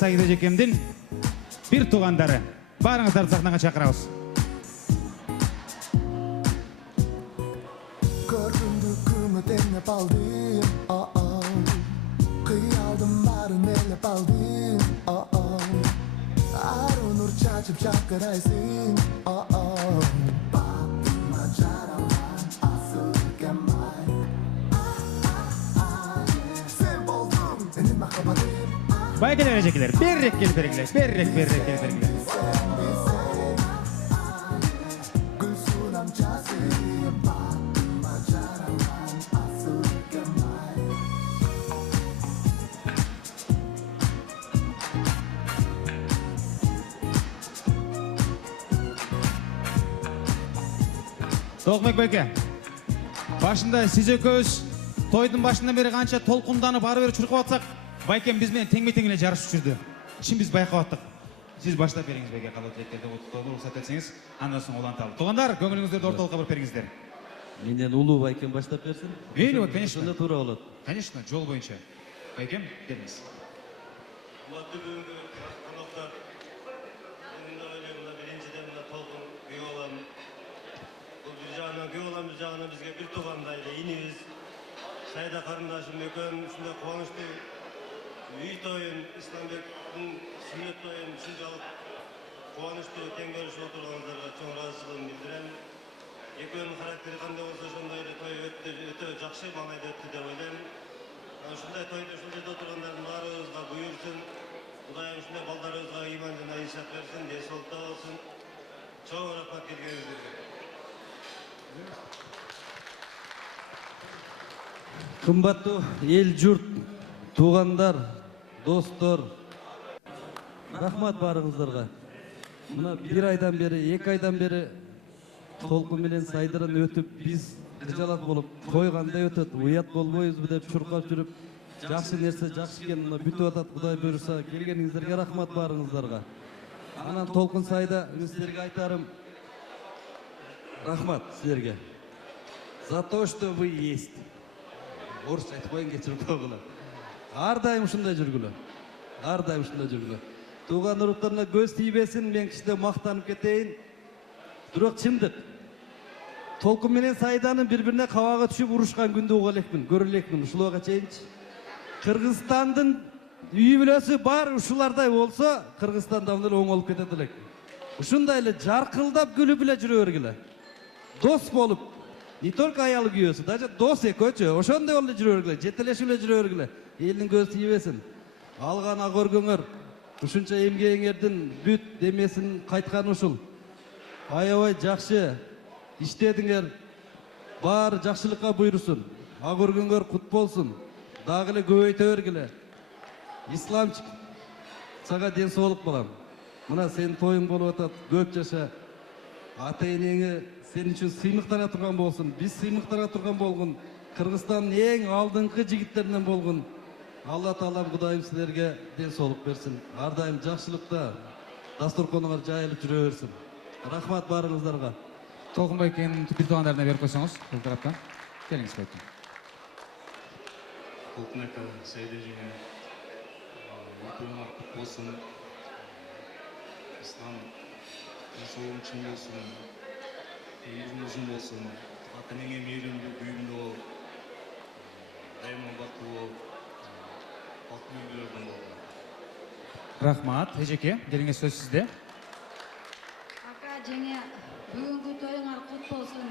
Сайда эжекемдин бир туугандары. Барыңыздарды сахнага чакырабыз. Көргүндү күмөт эмнеп алдым, кыялдым баарын элеп алдым, ару нур чачып жакырайсың, бактыма жаралган асыл экен ай, сен болдуң менин махаббатым. Байкелер эжекелер, беррек кел бергиле, беррек кел бергиле. Толкмек байке, башында сиз экөөбүз тойдун башынан бери канча толкунданып ары бери чуркап атсак, байкем биз менен теңме-тең эле жарышып жүрдү. Ишин биз байкап аттык. Сиз баштап бериңиз байке, калуу тилектерди уруксат этсеңиз, андан соң уланталы. Туугандар, көңүлүңүздөрдү ортолукка буруп бериңиздер. Менден улуу байкем баштап берсин. Мейли, конечно. Ошондо туура болот. Конечно, жол боюнча. Байкем, келиңиз. Урматтуу бүгүнкү коноктор, мен да ойлойм, мына биринчиден мына толкун күйөө болом. Бул бир жагынан күйөө болом, бир жагынан бизге бир туугандай эле инибиз. Сайда карындашым экөөм ушундай кубанычтуу үй тоюн, Исламбектин сүннөт тоюн ушунчалык кубанычтуу тең көрүшүп отурганыңыздарга чоң ыраазычылыгымды билдирем. Экөөнүн характери кандай болсо ошондой эле той өтө жакшы маңайда өттү деп ойлойм. Ушундай тойду ушул жерде отургандардын баарыбызга буйрсун. Кудайым ушундай балдарыбызга ыйман жана ишак берсин, ден соолукта болсун. Чоң рахмат келгениңиздерге. Кымбаттуу эл журт, туугандар, достор, рахмат баарыңыздарга. Мына бир айдан бери, 2 айдан бери толкун менен сайдырын өтүп, биз кыжалат болуп, той кандай өтөт, уят болбойбузбу деп чуркап жүрүп, жакшы нерсе жакшы экен, мына бүтүп атат, Кудай буйруса, келгениңиздерге рахмат баарыңыздарга. Анан толкун сайда мен силерге айтарым, рахмат силерге. За то, что вы есть. Орысча айтып коюн, кечирип койгула. Ар дайым ушундай жүргүлө. Ар дайым ушундай жүргүлө. Тууган уруктарына көз тийбесин, мен кичине мактанып кетейин. Бирок чындык. Толкун менен сайданын бири-бирине кабага түшүп урушкан күндү уга элекмин, көрө элекмин ушуларга чейинчи. Кыргызстандын үй бүлөсү бар ушулардай болсо, Кыргызстан да эле оңолуп кетет элек. Ушундай эле жаркылдап күлүп эле жүрө бергиле. Дос болуп, не только аял күйөөсү, даже дос экөөчү, ошондой эле жүрө бергиле, жетелешип эле жүрө бергиле. Элдин көзү тийбесин. Алган көргөңөр, ушунча эмгегиңердин бүт демесин кайткан ушул. Аябай жакшы иштедиңер, баары жакшылыкка буйрусун. Көргөңөр кут болсун, дагы эле көбөйтө бергиле. Исламчык, сага ден соолук балам. Мына сенин тоюң болуп атат, көп жаша. Ата-энеңи сен үчүн сыймыктана турган болсун, биз сыймыктана турган болгон, Кыргызстандын эң алдыңкы жигиттеринен болгон. Алла Таалам Кудайым силерге ден соолук берсин. Ар дайым жакшылыкта дасторконуңар жайылып жүрө берсин. Рахмат баарыңыздарга. Толкун байкенин бир туугандарына берип койсоңуз, бул тараптан. Келиңиз байке. Толкун ака, Сайда эжеге тоюңар кут болсун. Ислам денсаулыгың чың болсун. Өмүрүң узун болсун. Ата-энеңе мейирлүү, күйүүмдүү бол. Дайыма бактылуу бол. Халктын үй-бүлөлөрүнөн бол. Рахмат, эжеке, келиңиз сөз сизде. Ака жеңе, бүгүнкү тоюңар кут болсун.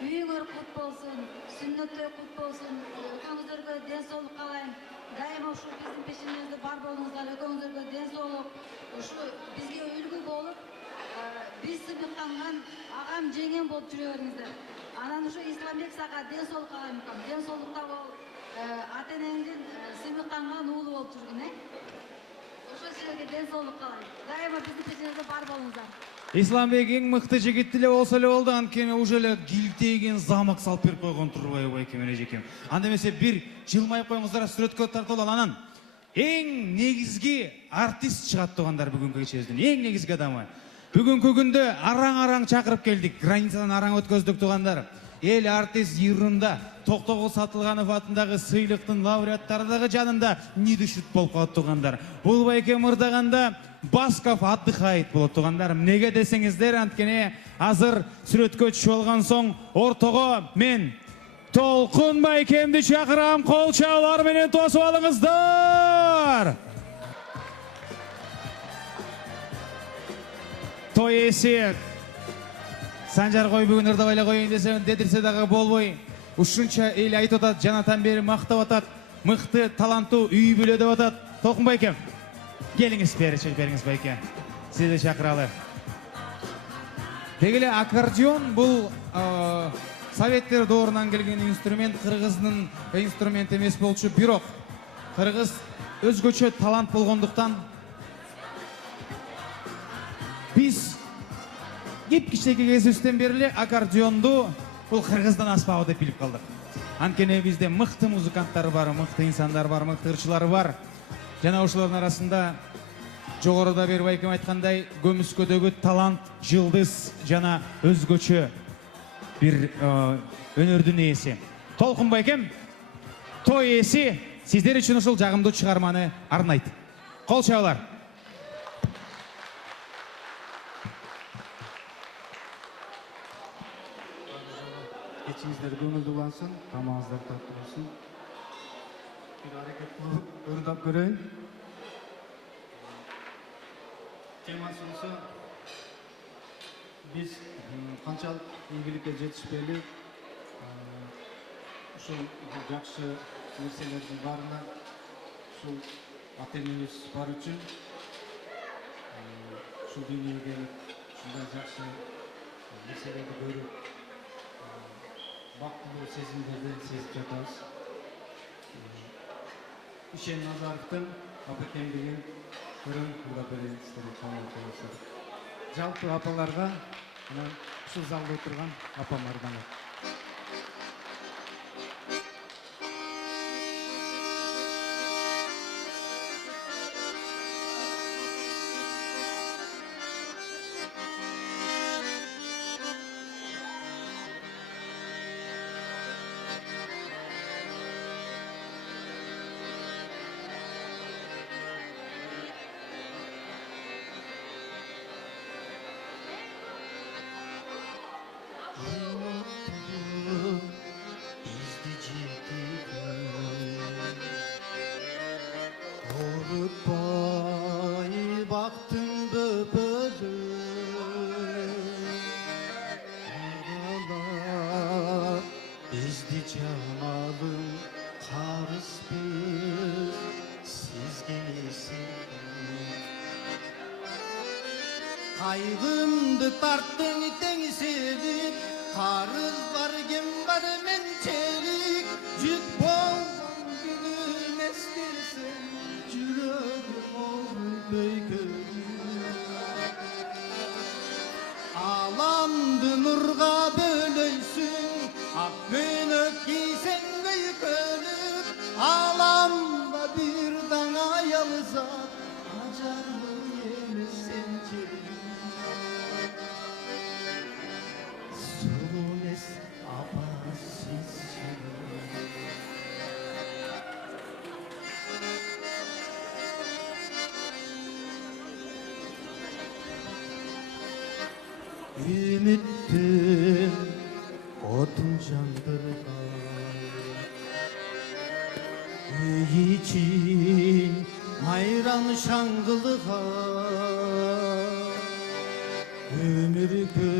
Үйүңөр кут болсун, сүннөттөр кут болсун. Экөөңүздөргө ден соолук каалайм. Дайыма ушу биздин пешенебизде бар болуңуздар, экөөңүздөргө ден соолук. Ушу бизге үлгү болуп, биз сыймыктанган агам жеңем болуп жүрө бериңиздер. Анан ушу Исламбек сага ден соолук каалайм. Ден соолукта бол. Ата-энеңдин сыймыктанган уулу болуп жүргүн, Ошо силерге ден соолук каалайм. Дайыма биздин пешенебизде бар болуңуздар. Исламбек эң мыкты жигит эле болсо эле болду, анткени уже эле килтеген замок салып берип койгон турбайбы байке менен эжекем. Анда эмесе бир жылмайып коюңуздар, сүрөткө тартып алалы. Анан эң негизги артист чыгат туугандар бүгүнкү кечебиздин. Эң негизги адамы. Бүгүнкү күндө араң-араң чакырып келдик. Границадан араң өткөздүк туугандар. эл артист йырында Токтогул Сатылганов атындагы сыйлыктын лауреаттардагы жанында не düşүт болуп калат тугандар. Бул байке мырдаганда Басков отдыхает болот тугандар. Эмнеге десеңиздер, анткени азыр сүрөткө түшүп алган соң ортого мен Толкун байкемди чакырам, кол чабуулар менен тосуп алыңыздар. Той эси Санжар кой бүгүн ырдабай эле коеюн десем дедирсе дагы болбой. Ушунча эл айтып атат, жанатан бери мактап атат, мыкты, таланттуу үй бүлө деп атат. Толкун байкем, келиңиз бери бериңиз байке. Сизди чакыралы. Дегеле аккордеон бул Советтер доорунан келген инструмент, кыргыздын инструмент эмес болчу, бирок кыргыз өзгөчө талант болгондуктан биз кичинекей кезибизден бери эле аккордеонду бул кыргыздан аспабы деп билип калдык. Анткени бизде мыкты музыканттар бар, мыкты инсандар бар, мыкты ырчылар бар. Жана ошолордун арасында жогоруда бери байкем айткандай көмүскөдөгү талант, жылдыз жана өзгөчө бир өнөрдүн ээси. Толкун байкем, той ээси сиздер үчүн ушул жагымдуу чыгарманы арнайт. Кол чабуулар. Кечиңиздер көңүлдүү улансын, тамагыңыздар таттуу болсун. Бир аракет кылып ырдап көрөйүн. Темасы болсо биз канчалык ийгиликке жетишпели, ушул жакшы нерселердин баарына ушул ата-энебиз бар үчүн ушул дүйнөгө келип ушундай жакшы нерселерди көрүп бактылуу сезимдерди сезип жатабыз. Ишен Назаровдун апакем деген көрөм ырдап берейин сиздерге камалып болсо. Жалпы апаларга ушул залда отурган апамардан. Kaygımdı tarttın tengseli, karız var gem var mençelik, cüt bolgan günüm estirsen, yüreğim oy alamdı nurga bölöysün, ak mönök giysen göykölüp, alamda bir dana yalızat, acarlı yemişsen çelik. Sulunes apasiz ümittim otun jandırgan үй için hayran şangılığa ömürgü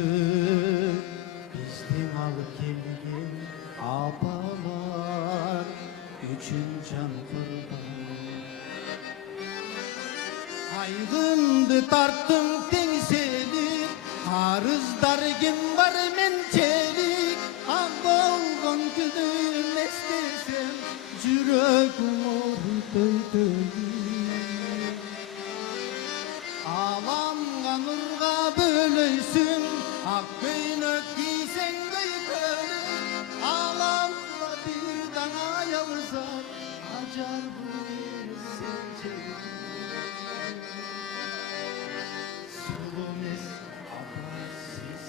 bizden al kelgen apalar üçün can kurban aygındı tarttım tengselip karızlar kim var mençelik ak bolgon günüm estesem yüreğim ortaydı alamga nurga bölöysün ak köynök giysen göykölüp alamda bir dana yalızar acar bu sençe sulumes apasiz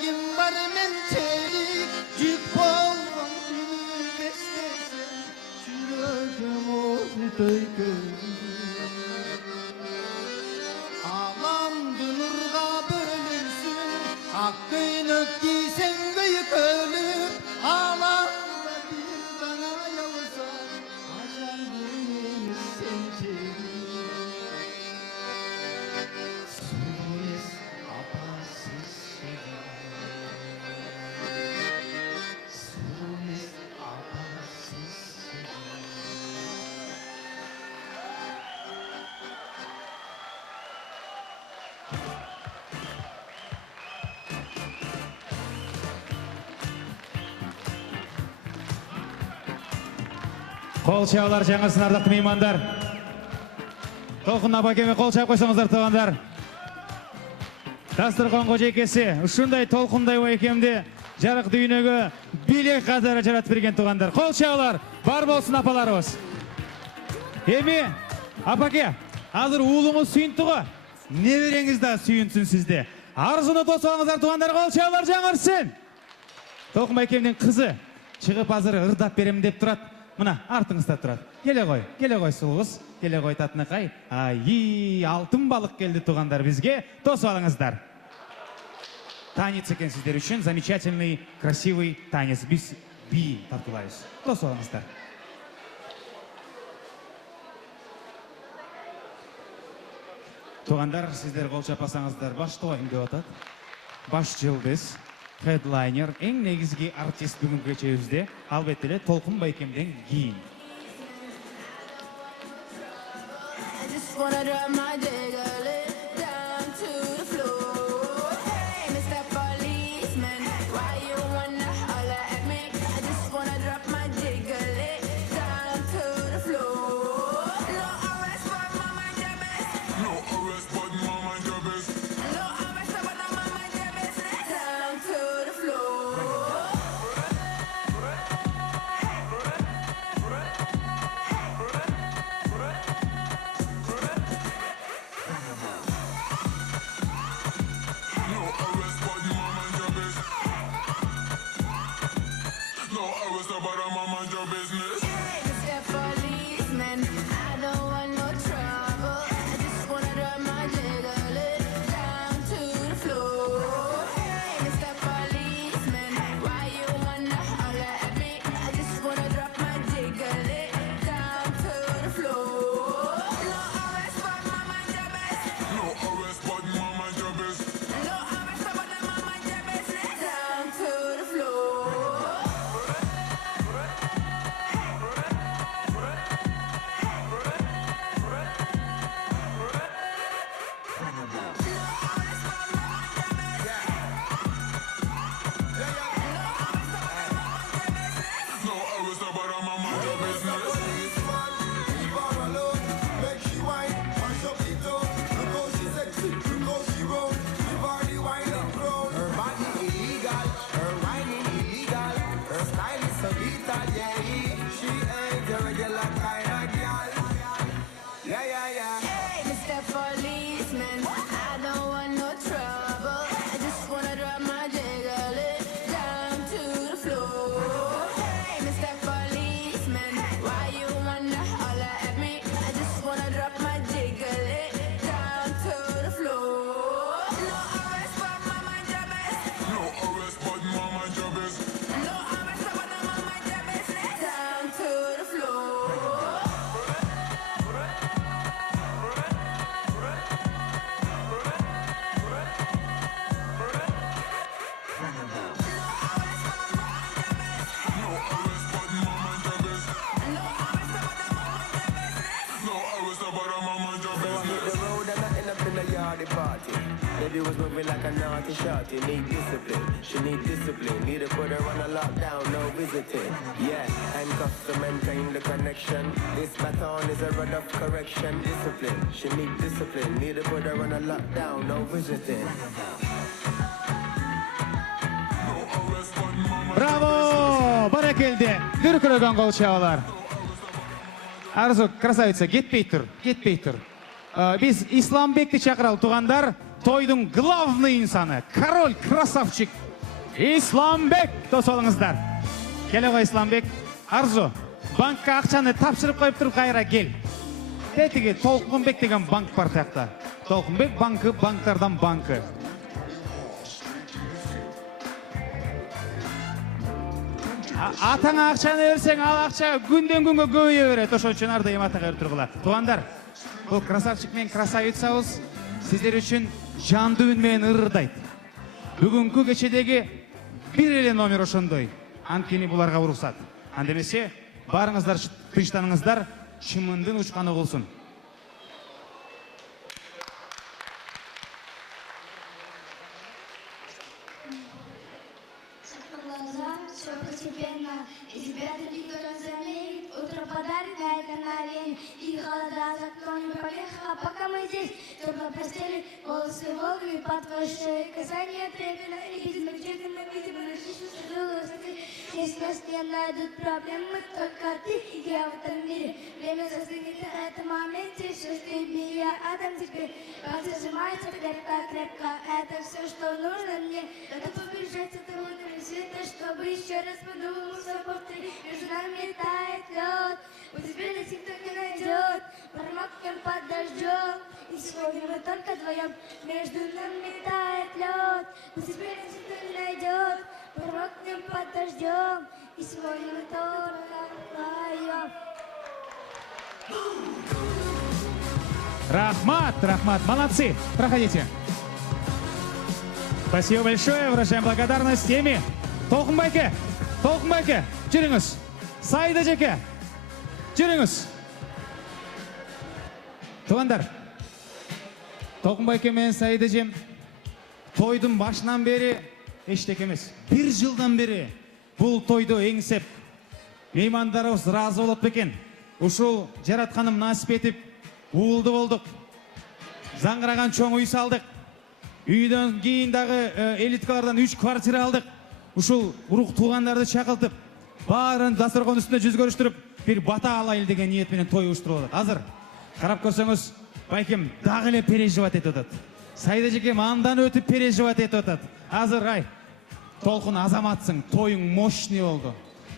kim var men çelik Cük bolgan günü bestesem Çürögüm ozu töyküm Ağam dünurga bölünsün Hakkıylık giysen büyük ölüp Ağlamda bir bana yavuzar Acar gönül sen çelik Sürmez apasız Sürmez apasız Қол чабалар жаңасын ардақты меймандар. Толқын апакеме қол чап қойсаңыздар туғандар. Дастархан қожекесі ушундай толқындай ойкемде жарық дүйнөгө билек қатары жаратып берген туғандар. Қол чабалар бар болсын апаларыбыз. Эми апаке, азыр уулуңуз сүйүнтү го. Небереңиз да сүйүнсүн сизде. Арзуны тосуңуздар туғандар, қол чабалар жаңырсын. Толқын байкемдин кызы чыгып азыр ырдап берем деп турат. Мына артыңызда турат. Келе қой сұлғыз, келе қой татынақай. Ай, алтын балық келді туғандар бізге. Тосып алыңыздар. Танец екен сіздер үшін замечательный, красивый танец. Біз би тартылайыз. Тосып алыңыздар. Туғандар, сіздер қол шапасаңыздар. Баш туайым деп атады. Баш жылбыз. Хедлайнер, ең негізгі артист бүгін кечебізде, албеттеле Толқын Байкемден кейін. Baby was moving like a naughty shorty. Need discipline, she need discipline. Need to put her on a lockdown, no visiting. Yeah, handcuffs to maintain the connection. This baton is a rod of correction. Discipline, she need discipline. Need to put her on a lockdown, no visiting. Bravo! Barakelde. Дүркіреген қол шабалар. Арзу, красавица, кетпей тұр. Біз Исламбекті шақырал туғандар. тойдың главный инсаны, король, красавчик Исламбек дос болыңыздар. Келе ғой Исламбек. Арзу, банкка ақшаны тапшырып қойып тұрып қайра кел. Тетіге Толқынбек деген банк бар тақта. Толқынбек банкі, банктардан банкі. Атаңа ақшаны берсең, ал ақша күнден күнге көбейе береді. Ошон үчүн ардайым атаға берип тургула. Туғандар, бұл красавчик мен красавицабыз сіздер үшін жанды үнмен ырырдайды. Бүгінгі кечедегі бір еле номер ошондой. Анткени буларга уруксат. Андемесе, барыңыздар, тынчтаныңыздар, шымындын учканы болсын. Все постепенно, и тебя никто не заменит. Утро подарит на это мгновение, и холода за окном помеха. А пока мы здесь, тепло постели, волосы волны под твоей шеей. Касание трепета, и без мечеты мы видим, если нас не найдут проблемы, только ты и я в этом мире. Время застынет на этом моменте, все с тебе, я Адам теперь. Пальцы сжимаются крепко-крепко, это все, что нужно мне. Готов побежать от того света, чтобы еще раз подумался, повтори. Между нами тает лед, у тебя нас никто не найдет. Промокнем под дождем, и сегодня мы только вдвоем. Между нами тает лед, у тебя нас никто не найдет. Промокнем под дождем, и сегодня мы только вдвоем. Рахмат, Рахмат, молодцы, проходите. Спасибо большое, выражаем благодарность теме. Толқынбайке, жүріңіз. Сайда жеке, жүріңіз. Туғандар, Толқынбайке мен Сайда жем тойдың башынан бері ештек емес. Bir жылдан бері бұл тойды еңсеп, меймандарымыз разы болып бекен. Ушул жаратқаным насип етіп, уылды болдық. Заңғыраған чоң үй салдық. Үйден кейін дағы элиткалардан 3 квартира алдық. Ушул урук туғандарды чакылтып, барын дастархан үстүнө жүз көрүштүрүп, бир бата алайлы деген ниетменен той уюштуруп атат. Азыр карап көрсөңүз, байкем дагы эле переживать этип атат. Сайда жекем андан өтүп переживать этип атат. Азыр ай, Толкун азаматсың, тоюң мощный болду.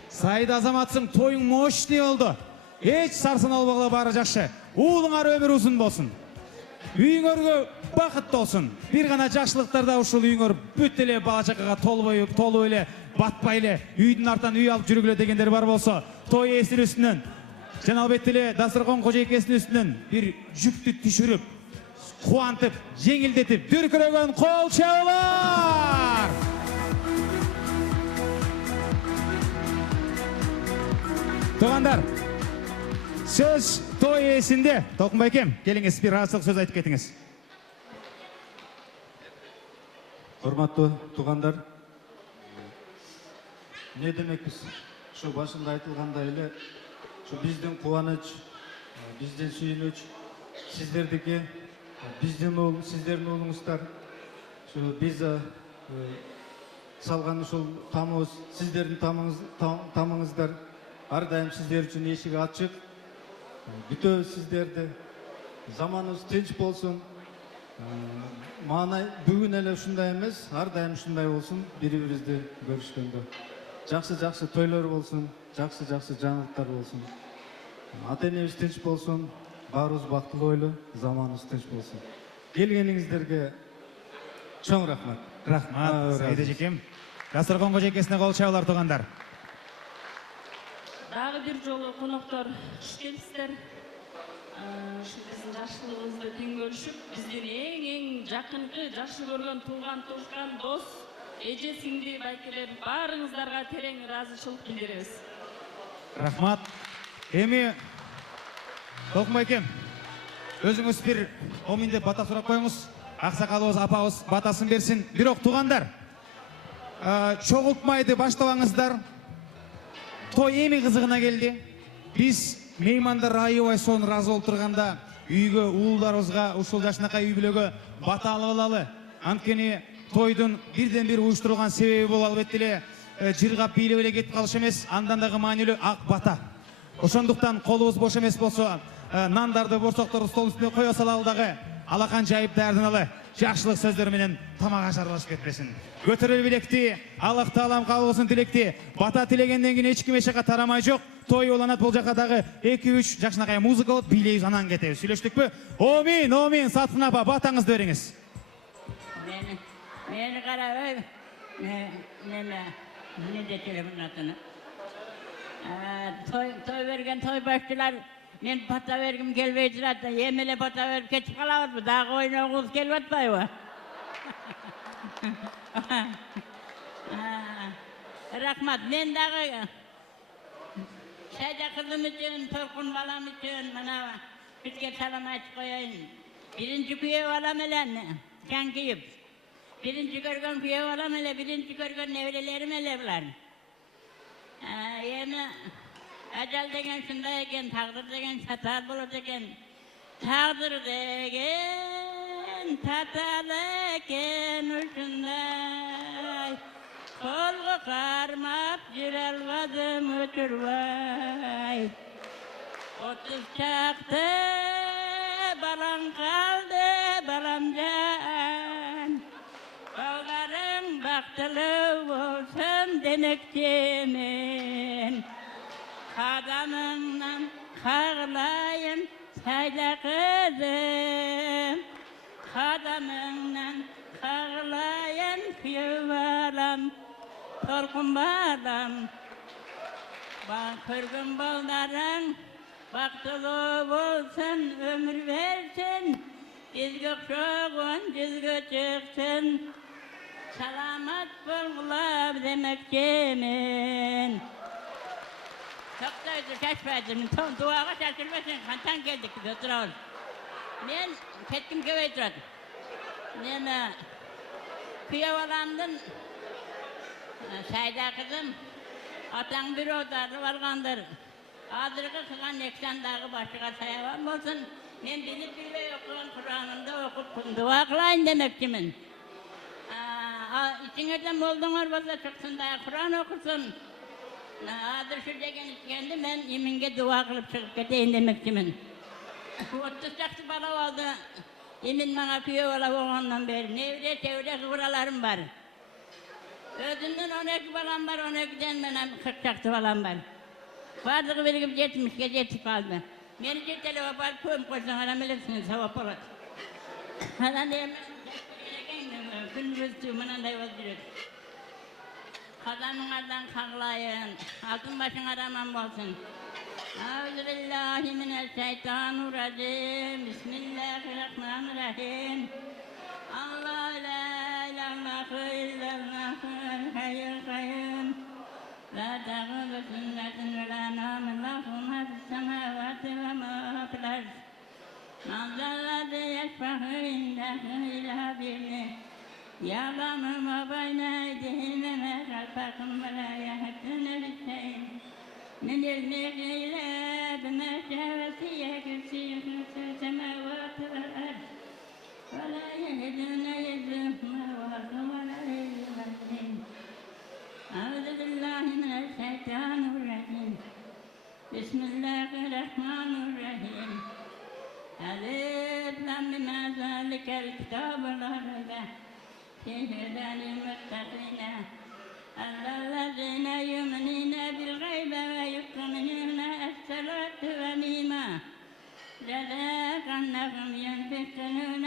Сайда азаматсың, тоюң мощный болду. Эч сарсын албагыла бары жакшы. Уулуңар өмүр узун болсун. Үйүңөргө бакыт болсун. Бир гана жакшылыктарда ушул үйүңөр бүт эле бала чакага толуу эле, батпай эле, үйдүн артынан үй алып жүргүлө дегендер бар болсо, той ээсинин үстүнөн жана албетте эле дастархан кожойкесинин үстүнөн бир жүктү түшүрүп, кубантып, жеңилдетип, дүркүрөгөн кол чабуулар! Тугандар, сөз той ээсинде. Толкунбайкем, келиңиз, бир ыраазычылык сөз айтып кетиңиз. Урматтуу туугандар, не демекпиз? Ушу башында айтылгандай эле, ушу биздин кубаныч, биздин сүйүнүч, сиздердики, биздин ул, сиздердин уулуңуздар, ушу биз салган ушул тамыбыз, сиздердин тамыңыздар, ар дайым сиздер үчүн эшик ачык. Бүтө сиздерди, заманыбыз тынч болсун. Маанай бүгүн эле ушундай эмес, ар дайым ушундай болсун, бири-бирибизди көрүшкөндө. Жакшы тойлор болсун, жакшы жаңылыктар болсун. Ата-энебиз тынч болсун, баарыбыз бактылуу ойлу, заманыбыз тынч болсун. Келгениңиздерге чоң рахмат. Рахмат, Сайда жекем. Дастархан кожойкесине кол чабуулар туугандар. Дагы бир жолу коноктор куш келипсиздер. Ушу биздин жакшылыгыбызды тең бөлүшүп, биздин эң жакынкы, жакшы көргөн тууган тушкан дос, эже сиңди байкелер баарыңыздарга терең ыраазычылык билдиребиз. Рахмат. Эми Толкунбайкем, өзүңүз бир оминде бата сурап коюңуз. Аксакалыбыз, апабыз батасын берсин. Бирок туугандар, чогултмайды баштабаңыздар. Той эми кызыгына келди. Биз меймандар айыбай сонун разы болуп турганда үйгө, уулдарыбызга, ушул жашынакай үй бүлөгө бата алып алалы. Анткени тойдун бирден бир уюштурулган себеби бул албетте эле жыргап бийлеп эле кетип калыш эмес, андан дагы маанилүү ак бата. Ошондуктан колубуз бош эмес болсо, нандарды, борсокторду стол үстүнө кое салалы дагы алакан жайып даярданалы. жакшылык сөздөр менен тамак ашарлашып кетпесин. Көтөрүл билекти, Аллах Таалам кабыл тилекти. Бата тилегенден кийин эч ким эч жака тарамай жок. Той уланат бул жака дагы 2-3 жакшынакай музыка болот, бийлейбиз, анан кетебиз. Сүйлөштүкпү? Омин, омин, Сатқын апа, батаңызды бериңиz. Meni qarabay, ne de telefonun atını. Toy vergen toy başçılar, men pata vergim gelmey durata, yemele pata verip keçip kalabız mı? Daha oyuna oğuz gelmet bay var. Rahmat, men dağı Şayda kızım için, Torkun balam için, bana bizge salam açık koyayım. Birinci küye valam ele, kankiyip. Birinci görgön küye valam ele, birinci görgön nevrelerim ele bular. Yani acel degen şunday eken, taqdir degen satar bulur eken. Taqdir degen tatar eken uçunday. Kolgu karmap jiralvadım uçurvay. 30 çaktı balan kaldı balamcan. Bağlarım baktılı olsun denekçemin. Kadamımdan kağlayın sayla kızım. Kadamımdan kağlayın kıyıvalam. Torkun balam. Bakırgın balların baktılı olsun ömür versin. Dizgök çoğun dizgök çıksın. Salamat bulgulab demekçemin. Çok da şaşmadım. Duağa şaşırmasın. Kantan geldik biz oturalım. Ben ketkim köye oturadım. Ben köye olamdım. Sayda kızım. Atan bir otarlı vargandır. Adırgı kılan eksen dağı başıga sayavam olsun. Men bilip bilmey okuyan Kur'an'ımda okup dua kılayın demekçimin. İçinizden bolduğunuz bolsa çıksın da Kur'an okusun. Adır şu degen içkendi men yeminge dua kılıp çıkıp keteyim demekçimin. 30 çaktı bala oldu. Yemin bana küye ola oğlandan beri. Nevre çevre kıvralarım var. Özünden 12 balam var, 12'den benim 40 çaktı balam var. Vardığı birgim 70'e yetip kaldı. Beni ciddi var, köyüm koysan aramelirsiniz, sevap olur. Hadan diyemem, gündüz tümünden de öldürür. Kazanlardan kağlayın, altın başın aramam olsun. Euzubillahimineşşeytanirracim, Bismillahirrahmanirrahim. Allah la ilahe illallah, hayyul kayyum. La ta'khudhu sinatun ve la nawm, lahu ma fis semawati ve ma fil ard. Man zalladhi yashfa'u indahu illa bi'iznihi. Ya'lamu ma bayna aydihim ve ma khalfahum ve la yahtaduna bi shay'in min ilmihi illa bima sha'a wasi'a kursiyyuhu as-samawati wal ard. Ve la yahiduna yadhuma wa la yahidun. أعوذ بالله من الشيطان الرجيم بسم الله الرحمن الرحيم ألف لام ميم ذلك الكتاب لا ريب فيه هدى للمتقين الذين يؤمنون بالغيب ويقيمون الصلاة ومما رزقناهم ينفقون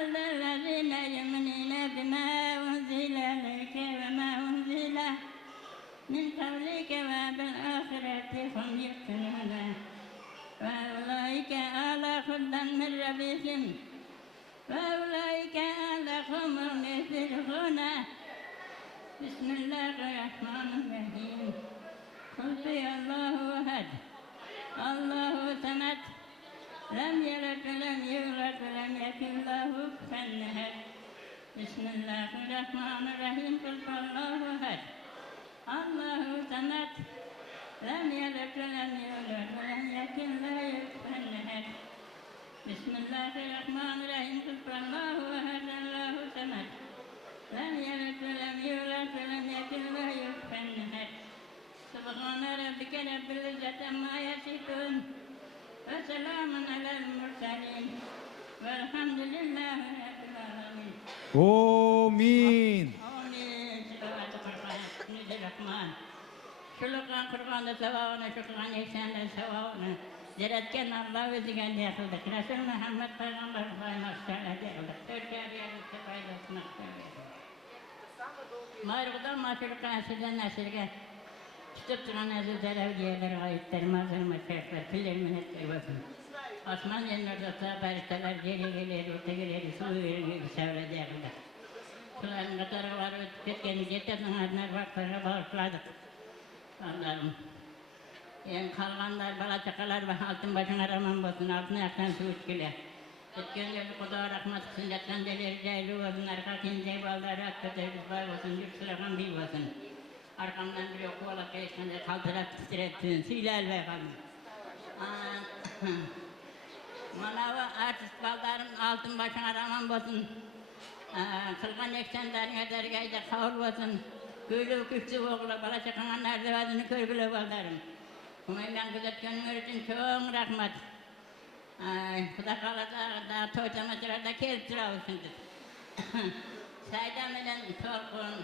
الذين يؤمنون بما أنزل إليك وما أنزل من قبلك وبالآخرة هم يؤمنون وأولئك على هدى من ربهم وأولئك على هم المفلحون بسم الله الرحمن الرحيم قل يا الله أحد الله الصمد لم يلد ولم يولد ولم يكن له كفوا أحد بسم الله الرحمن الرحيم قل الله أحد الله الصمد لم يلد ولم يولد ولم يكن له كفوا أحد بسم الله الرحمن الرحيم قل الله أحد الله الصمد لم يلد ولم يولد ولم يكن له كفوا أحد سبحان ربك رب العزة عما يصفون وسلام على المرسلين والحمد لله رب Rahman. Şulukan Kur'an'da sevabını, şulukan eksen'de sevabını. Yaratken Allah özüge ne kıldık? Resul Muhammed Peygamber Efendimiz'e kıldık. Türkiye bir yerde faydasını kıldık. Marıqdan maşırıqan sizden nesirge tutup duran əzizlər, əvliyələr, ayetlər, mazır məşəriflər, piller minnətlər olsun. Osman yerlərdə sağ bəristələr, geri gelir, orta gelir, su verir, səvrədəyəqdir. Suların qatarıqları ötüp getkeni getirдің adına vaxtlara bağışladık. Allah'ım. Kalğanlar, bala çakalar ve altın başına raman bolsun, altın ayaktan su uçkile. Etkenlerdi Kuda rahmat kısın, yatkan deleri caylı olsun, arka kince balları akkötörüz bay olsun, yüksülakan bil olsun. Arkamdan bir oku olak geçkende kaldırak titretsin, silal ve kalın. Manavı artist baldarım altın başına raman bolsun. Kılgan eksenlerin edergeyde kavul olsun. Köylü küçü oğula bala çakan nerdivazını körgülü baldarım. Kumaydan gözetkenler için çok rahmat. Kuda kalacağında toytamacılarda kelip duravusundur. Saydan bilen tokun,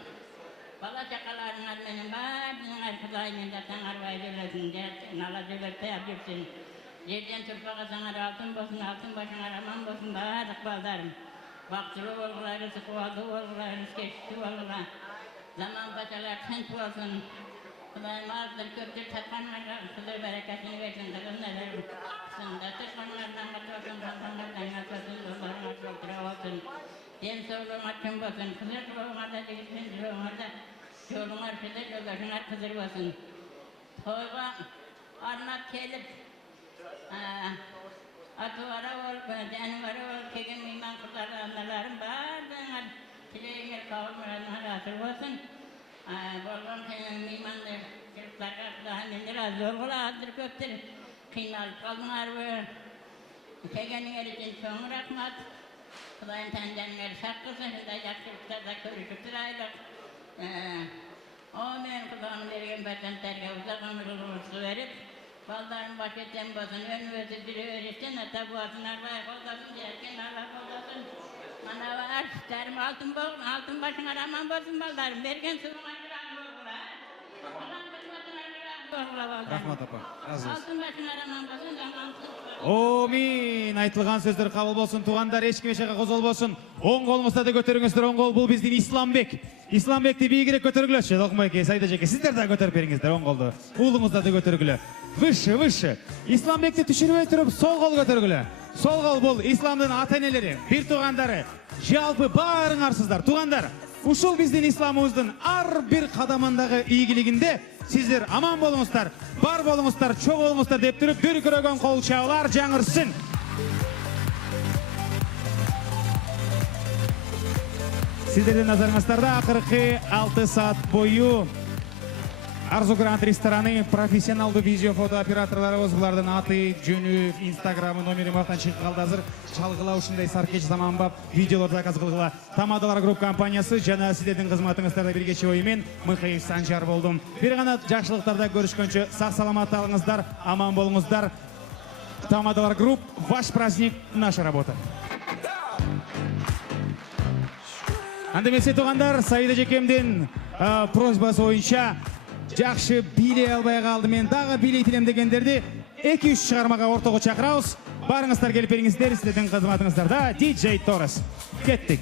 bala çakalarınlar benim bardının arkadaşının da sanar vaydılasın, nalacılar teyapcıksın. Yerden tırpağa sanar altın bolsun, altın başına raman bolsun, bağırdık baldarım. Baktılı olguları, sıkıvalı olguları, geçti olgular. Zaman paçalar tent olsun. Kudayım ağızları köptür tatmanlarla, kıdır bereketini versin, kılınlarım. Sında tırpanlardan batıyorsun, kantanlardan yatıyorsun, yollarına çoktura olsun. Dem soğuluğum açın olsun, kızır kılığımarda değilsin, zırhımarda. Yolumar kızır, yoldaşınar kızır olsun. Toyga armak kelip, atıvara ol, canıvara ol, kegin meyman kurtarı anlarım, bardığına tileğine kavurmalarına rasır olsun. Bolgan meymanlar, çocuklarga daha neler az zorgula azdır köptür. Kıynalıp kaldılar bu. Kegenler için çok rahmat. Kudayın tendenleri sakkısın, şunda yakışıklarda körüşüp duraydık. Amin Kuday'ın vergen patentlerine uzak ömürlüğünü verip, baldarın baş eten basın, önümüzü biri öğretsin, hatta bu asın arvaya koldasın, yerken Allah koldasın. Manava arşitlerim altın boğun, altın başına raman bolsun baldarım, vergen suyun acıran boğula. Rahmat apa, razı olsun. Altın başına raman bolsun, zamansız. Amin. Айтылган сөздөр кабыл болсун. Туугандар эч ким эчеге козголбосун. Оң колуңузда да көтөрүңүздөр. Оң кол бул биздин Исламбек. Исламбекти бийигирээк көтөргүлөчү. Докмойке, Сайда эжеке, сиздер да көтөрүп бериңиздер оң колду. Уулуңузда да көтөргүлө. Выше, выше. Исламбекти түшүрбөй туруп, сол кол көтөргүлө. Сол кол бул исламдын ата-энелери, бир туугандары. Жалпы баарыңарсыздар. Туугандар, ушул биздин исламыбыздын ар бир кадамындагы ийгилигинде сиздер аман болуңуздар, бар болуңуздар, чоң болуңуздар деп туруп, дүркүрөгөн кол чабуулар жаңырсын. Сиздердин назарыңыздарда акыркы 6 саат бою Арзу Гранд рестораны профессионалдуу видео фото операторлорубуз, булардын аты, жөнү, инстаграмы, номери мактан чыгып калды азыр. Чалгыла ушундай саркеч заманбап видеолор заказ кылгыла. Тамадалар групп компаниясы жана сиздердин кызматыңыздарда бир кече ой мен Михаил Санжар болдум. Бир гана жакшылыктарда көрүшкөнчө сак саламат алыңыздар, аман болуңуздар. Тамадалар групп, ваш праздник, наша работа. Анда эмесе туугандар, Саида эжекемдин просьбасы боюнча жакшы бийлей албай калды, мен дагы бийлейтинем дегендерди 2-3 чыгармага ортого чакырабыз. Барыңыздар келип бериңиздер, сиздердин кызматыңыздарда DJ Торос. Кеттик.